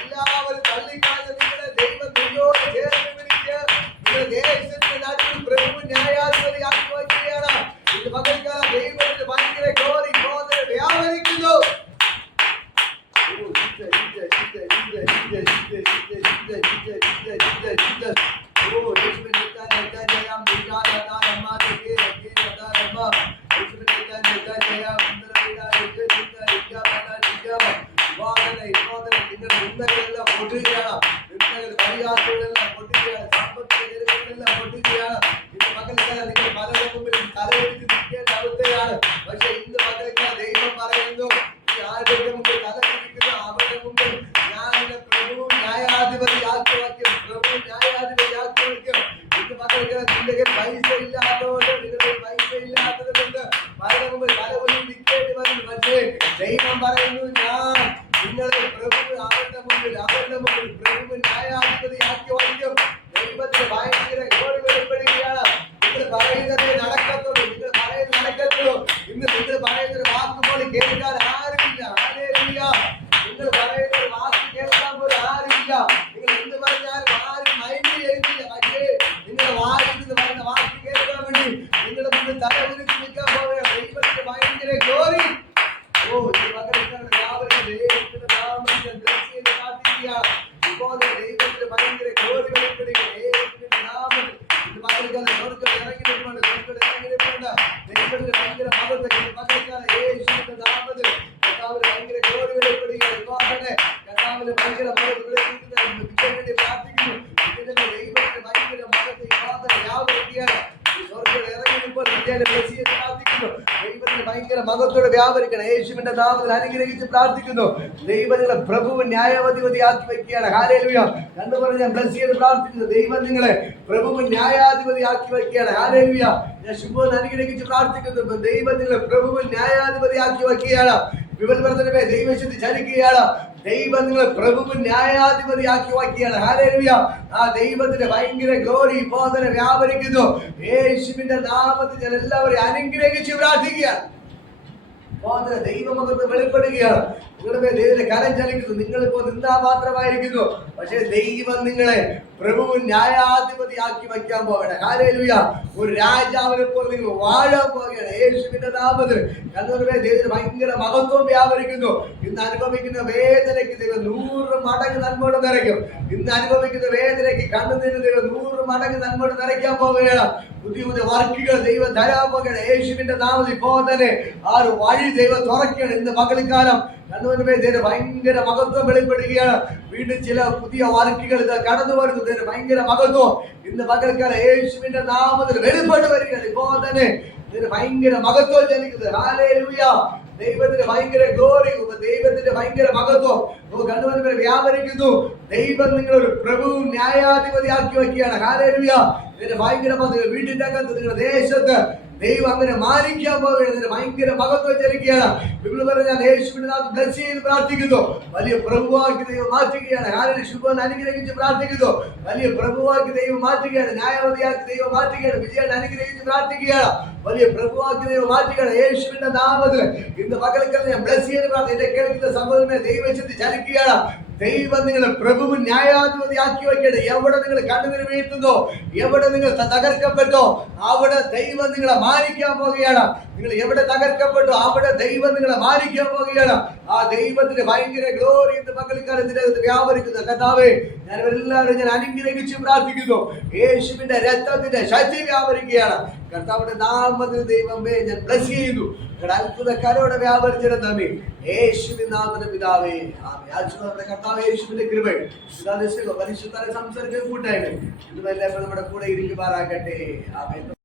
എല്ലാവരും തള്ളിക്കളഞ്ഞ നിങ്ങളെ ദൈവം നിങ്ങളോട് ചേർന്ന് പിടിച്ച് നിങ്ങളുടെ ദേശത്തിന്റെ നടുവിൽ പ്രഭുവും ന്യായാധിപതിയാക്കി വയ്ക്കുകയാണ്. ഇത് പകൽക്കാലം ദൈവത്തിന്റെ ഭയങ്കര ഗ്ലോറി വ്യാപരിക്കുന്നു. നിങ്ങളെല്ലാം പൊട്ടുകയാണ്, നിങ്ങൾ പരിഹാസങ്ങളെല്ലാം പൊട്ടുകയാണ്, സാമ്പത്തിക പൊട്ടുകയാണ്. ഇന്ന് പകൽക്കാലം നിങ്ങൾ പലരുടെ മുമ്പിൽ തലവെച്ച് നിൽക്കേണ്ട അവസ്ഥയാണ്. പക്ഷെ ഇന്ന് പകൽക്കാലം ദൈവം പറയുന്നു, ഞാൻ നിങ്ങളെ അവരുടെ മുമ്പിൽ പ്രഭു ന്യായാധിപതിയാക്കി വയ്ക്കും. ദൈവത്തിന് ഭയങ്കര ഗ്ലോറി വെളിപ്പെടുകയാണ്. നിങ്ങൾ പറയുന്നതേ നടക്കത്തുള്ളൂ, നിങ്ങൾ പറയുന്നത് നടക്കത്തുള്ളൂ. ഇന്ന് നിങ്ങൾ പറയുന്ന ഒരു വാക്ക് പോലും കേൾക്കാൻ ആരുമില്ല. ഹല്ലേലൂയ. നിങ്ങൾ പറയുന്ന ഒരു വാക്ക് കേൾക്കാൻ പോലും ആരുമില്ല. നിങ്ങൾ എന്ത് പറഞ്ഞാലും ആരും മൈൻഡ് ചെയ്യുന്നില്ല. പക്ഷേ നിങ്ങളുടെ വായിൽ നിന്ന് പറയുന്ന വാക്ക് കേൾക്കാൻ വേണ്ടി നിങ്ങളുടെ മുന്നിൽ തലകുനിച്ച് നിൽക്കാൻ പോവുകയാണ്. ദൈവത്തിന് ഭയങ്കര ഗ്ലോറി. ഓ, ഈ മകരക്കാരുടെ രാവിലെ ദൈവത്തിന്റെ നാമത്തിൽ ബ്ലെസ് ചെയ്ത് പ്രാർത്ഥിക്കുകയാണ്. ഇപ്പോൾ ദൈവത്തിന് ഭയങ്കര ഗ്ലോറി വെളിപ്പെടുകയാണ്. ദൈവത്തിന്റെ നാമത്തിൽ ഇത് മകരക്കാരുടെ സ്വർഗ്ഗം ഇറങ്ങി നിൽക്കുന്നുണ്ട്. ദൈവത്തിന് ഭയങ്കര മകത്വം മകരക്കാരൻ യേശുവിന്റെ നാമത്തിൽ കർത്താവിന് ഭയങ്കര ഗ്ലോറി വെളിപ്പെടുകയാണ്. ഇപ്പോൾ തന്നെ കർത്താവിന് ഭയങ്കര മകത്വം വെളിപ്പെടുത്തുന്ന വിജയം വേണ്ടി പ്രാർത്ഥിക്കുന്നു. ഇതിന്റെ ദൈവത്തിന് ഭയങ്കര മകത്വം വ്യാപരിക്കുകയാണ്. സ്വർഗ്ഗം ഇറങ്ങി നിൽപ്പോൾ വിജയം ബ്ലെസ് ചെയ്ത് പ്രാർത്ഥിക്കുന്നു. ദൈവത്തിന് ഭയങ്കര മകത്തോടെ വ്യാപരിക്കണം. യേശുവിന്റെ നാമത്തിൽ അനുഗ്രഹിച്ച് പ്രാർത്ഥിക്കുന്നു. ദൈവം നിങ്ങളെ പ്രഭു ന്യായാധിപതിയാക്കി വയ്ക്കുകയാണ്. ഹല്ലേലൂയ. എന്ന് പറഞ്ഞ് ഞാൻ ബ്ലെസ് ചെയ്ത് പ്രാർത്ഥിക്കുന്നു. ദൈവം നിങ്ങളെ പ്രഭു ന്യായാധിപതിയാക്കി വയ്ക്കുകയാണ്. ഹല്ലേലൂയ. ഞാൻ ശുഭം അനുഗ്രഹിച്ച് പ്രാർത്ഥിക്കുന്നു. ദൈവം നിങ്ങളെ പ്രഭു ന്യായാധിപതിയാക്കി വയ്ക്കുകയാണ്. വിവൽവർദ്ധനമേ ദൈവശക്തി ചലിക്കുകയാണ്. ദൈവം നിങ്ങളെ പ്രഭു ന്യായാധിപതിയാക്കി വയ്ക്കുകയാണ്. ഹല്ലേലൂയ. ആ ദൈവത്തിന്റെ ഭയങ്കര ഗ്ലോറി ഇപ്പോൾ തന്നെ വ്യാപരിക്കുന്നു. യേശുവിന്റെ നാമത്തിൽ ഞാൻ എല്ലാവരെയും അനുഗ്രഹിച്ച് പ്രാർത്ഥിക്കുകയാണ്. ദൈവമകത്ത് വെളിപ്പെടുകയാണ്. നിങ്ങളുടെ ദൈവത്തിന്റെ കരം ചലിക്കുന്നു. നിങ്ങളിപ്പോ നിന്നാ മാത്രമായിരിക്കുന്നു. പക്ഷേ ദൈവം നിങ്ങളെ പ്രഭു ന്യായാധിപതിയാക്കി വയ്ക്കാൻ പോകണം. ഹല്ലേലൂയ. ഒരു രാജാവിനെ പോലെ നിങ്ങൾ വാഴാൻ പോവുകയാണ്. യേശുവിന്റെ നാമത്തിൽ കണ്ണൂരിലെ ദൈവത്തിന് ഭയങ്കര മഹത്വം വ്യാപരിക്കുന്നു. ഇന്ന് അനുഭവിക്കുന്ന വേദനയ്ക്ക് ദൈവം 100 മടങ്ങ് നന്മയോടെ നിറയ്ക്കും. ഇന്ന് അനുഭവിക്കുന്ന വേദനയ്ക്ക് കണ്ണുനീര് ദൈവം 100 മടങ്ങ് നന്മയോടെ നിറയ്ക്കാൻ പോവുകയാണ്. പുതിയ പുതിയ വർക്കുകൾ ദൈവം തരാൻ പോവുകയാണ്. യേശുവിന്റെ നാമത്തിൽ ഇപ്പോൾ തന്നെ ആ ഒരു വഴി ദൈവം തുറക്കുകയാണ്. ഇന്ന് പകൽക്കാലം കണ്ണൂരിലെ ദൈവം ഭയങ്കര മഹത്വം വെളിപ്പെടുകയാണ്. വീണ്ടും ചില പുതിയ വർക്കുകൾ ഇത് കടന്നു വരുന്നു. ദൈവം ഭയങ്കര മഹത്വം ഇന്ന് പകൽക്കാലം യേശുവിന്റെ നാമത്തിൽ വെളിപ്പെട്ട് വരികയാണ്. ഇപ്പോൾ തന്നെ ഇതിന് ഭയങ്കര മഹത്വം ചലിക്കുന്നത്. ഹല്ലേലൂയ. ദൈവത്തിന്റെ ഭയങ്കര ഗ്ലോറി, ദൈവത്തിന്റെ ഭയങ്കര മഹത്വം കണ്ണുവരെ വ്യാപരിക്കുന്നു. ദൈവം നിങ്ങളൊരു പ്രഭു ന്യായാധിപതിയാക്കി വയ്ക്കുകയാണ്. ഹല്ലേലൂയ. ഇതിന്റെ ഭയങ്കര വീട്ടിന്റെ അകത്ത് നിങ്ങളുടെ ദേശത്ത് ദൈവം അങ്ങനെ മാനിക്കാൻ പോവുകയാണ്. ഭയങ്കര മഹത്വം ചലിക്കുകയാണ്. നിങ്ങൾ പറഞ്ഞാൽ യേശുവിന്റെ നാമത്തിൽ ബ്ലെസ് ചെയ്ത് പ്രാർത്ഥിക്കുന്നു. വലിയ പ്രഭുവാക്കി ദൈവം മാറ്റുകയാണ്. ഹല്ലേലൂയ. ശുഭം അനുഗ്രഹിച്ച് പ്രാർത്ഥിക്കുന്നു. വലിയ പ്രഭുവാക്കി ദൈവം മാറ്റുകയാണ്. ന്യായവതിയാക്കി ദൈവം മാറ്റുകയാണ്. വിജയം അനുഗ്രഹിച്ച് പ്രാർത്ഥിക്കുകയാണ്. വലിയ പ്രഭുവാക്കി ദൈവം മാറ്റുകയാണ്. യേശുവിന്റെ നാമത്തിൽ ഇന്ന് പകൽക്കാലം ഞാൻ ബ്ലെസ് ചെയ്ത് പ്രാർത്ഥിക്കുന്നു. കേൾക്കുന്ന സഹോദരനെ ദൈവശക്തി ചലിക്കുകയാണ്. ദൈവം നിങ്ങളെ പ്രഭു ന്യായാധിപതിയാക്കി വയ്ക്കട്ടെ. എവിടെ നിങ്ങൾ കണ്ണുനീർ വീഴ്ത്തുന്നോ, എവിടെ നിങ്ങൾ തകർക്കപ്പെട്ടോ, അവിടെ ദൈവം നിങ്ങളെ മാനിക്കാൻ പോവുകയാണ്. നിങ്ങൾ എവിടെ തകർക്കപ്പെട്ടോ അവിടെ ദൈവം നിങ്ങളെ മാനിക്കാൻ പോവുകയാണ്. ആ ദൈവത്തിന്റെ ഭയങ്കര ഗ്ലോറി ഇന്ന് പകൽക്കാലത്തിനകത്ത് വ്യാപരിക്കുന്ന കർത്താവേ, ഞാൻ ഇവരെല്ലാവരും ഞാൻ അനുഗ്രഹിച്ച് പ്രാർത്ഥിക്കുന്നു. യേശുവിന്റെ രക്തത്തിന്റെ ശക്തി വ്യാപരിക്കുകയാണ്. കർത്താവിന്റെ നാമത്തിൽ ദൈവമേ ഞാൻ ബ്ലെസ് ചെയ്യുന്നു. അത്ഭുതക്കാരോടെ വ്യാപരിച്ചിരുന്നേ യേശുവിൻ നാമത്തിൽ പിതാവേ ആമേൻ. കർത്താവ് യേശുവിന്റെ കൃപ പരിശുദ്ധ സംസർഗം കൂട്ടായ്മ ഇതുമെല്ലാം നമ്മുടെ കൂടെ ഇരിക്കുമാറാകട്ടെ. ആമേൻ.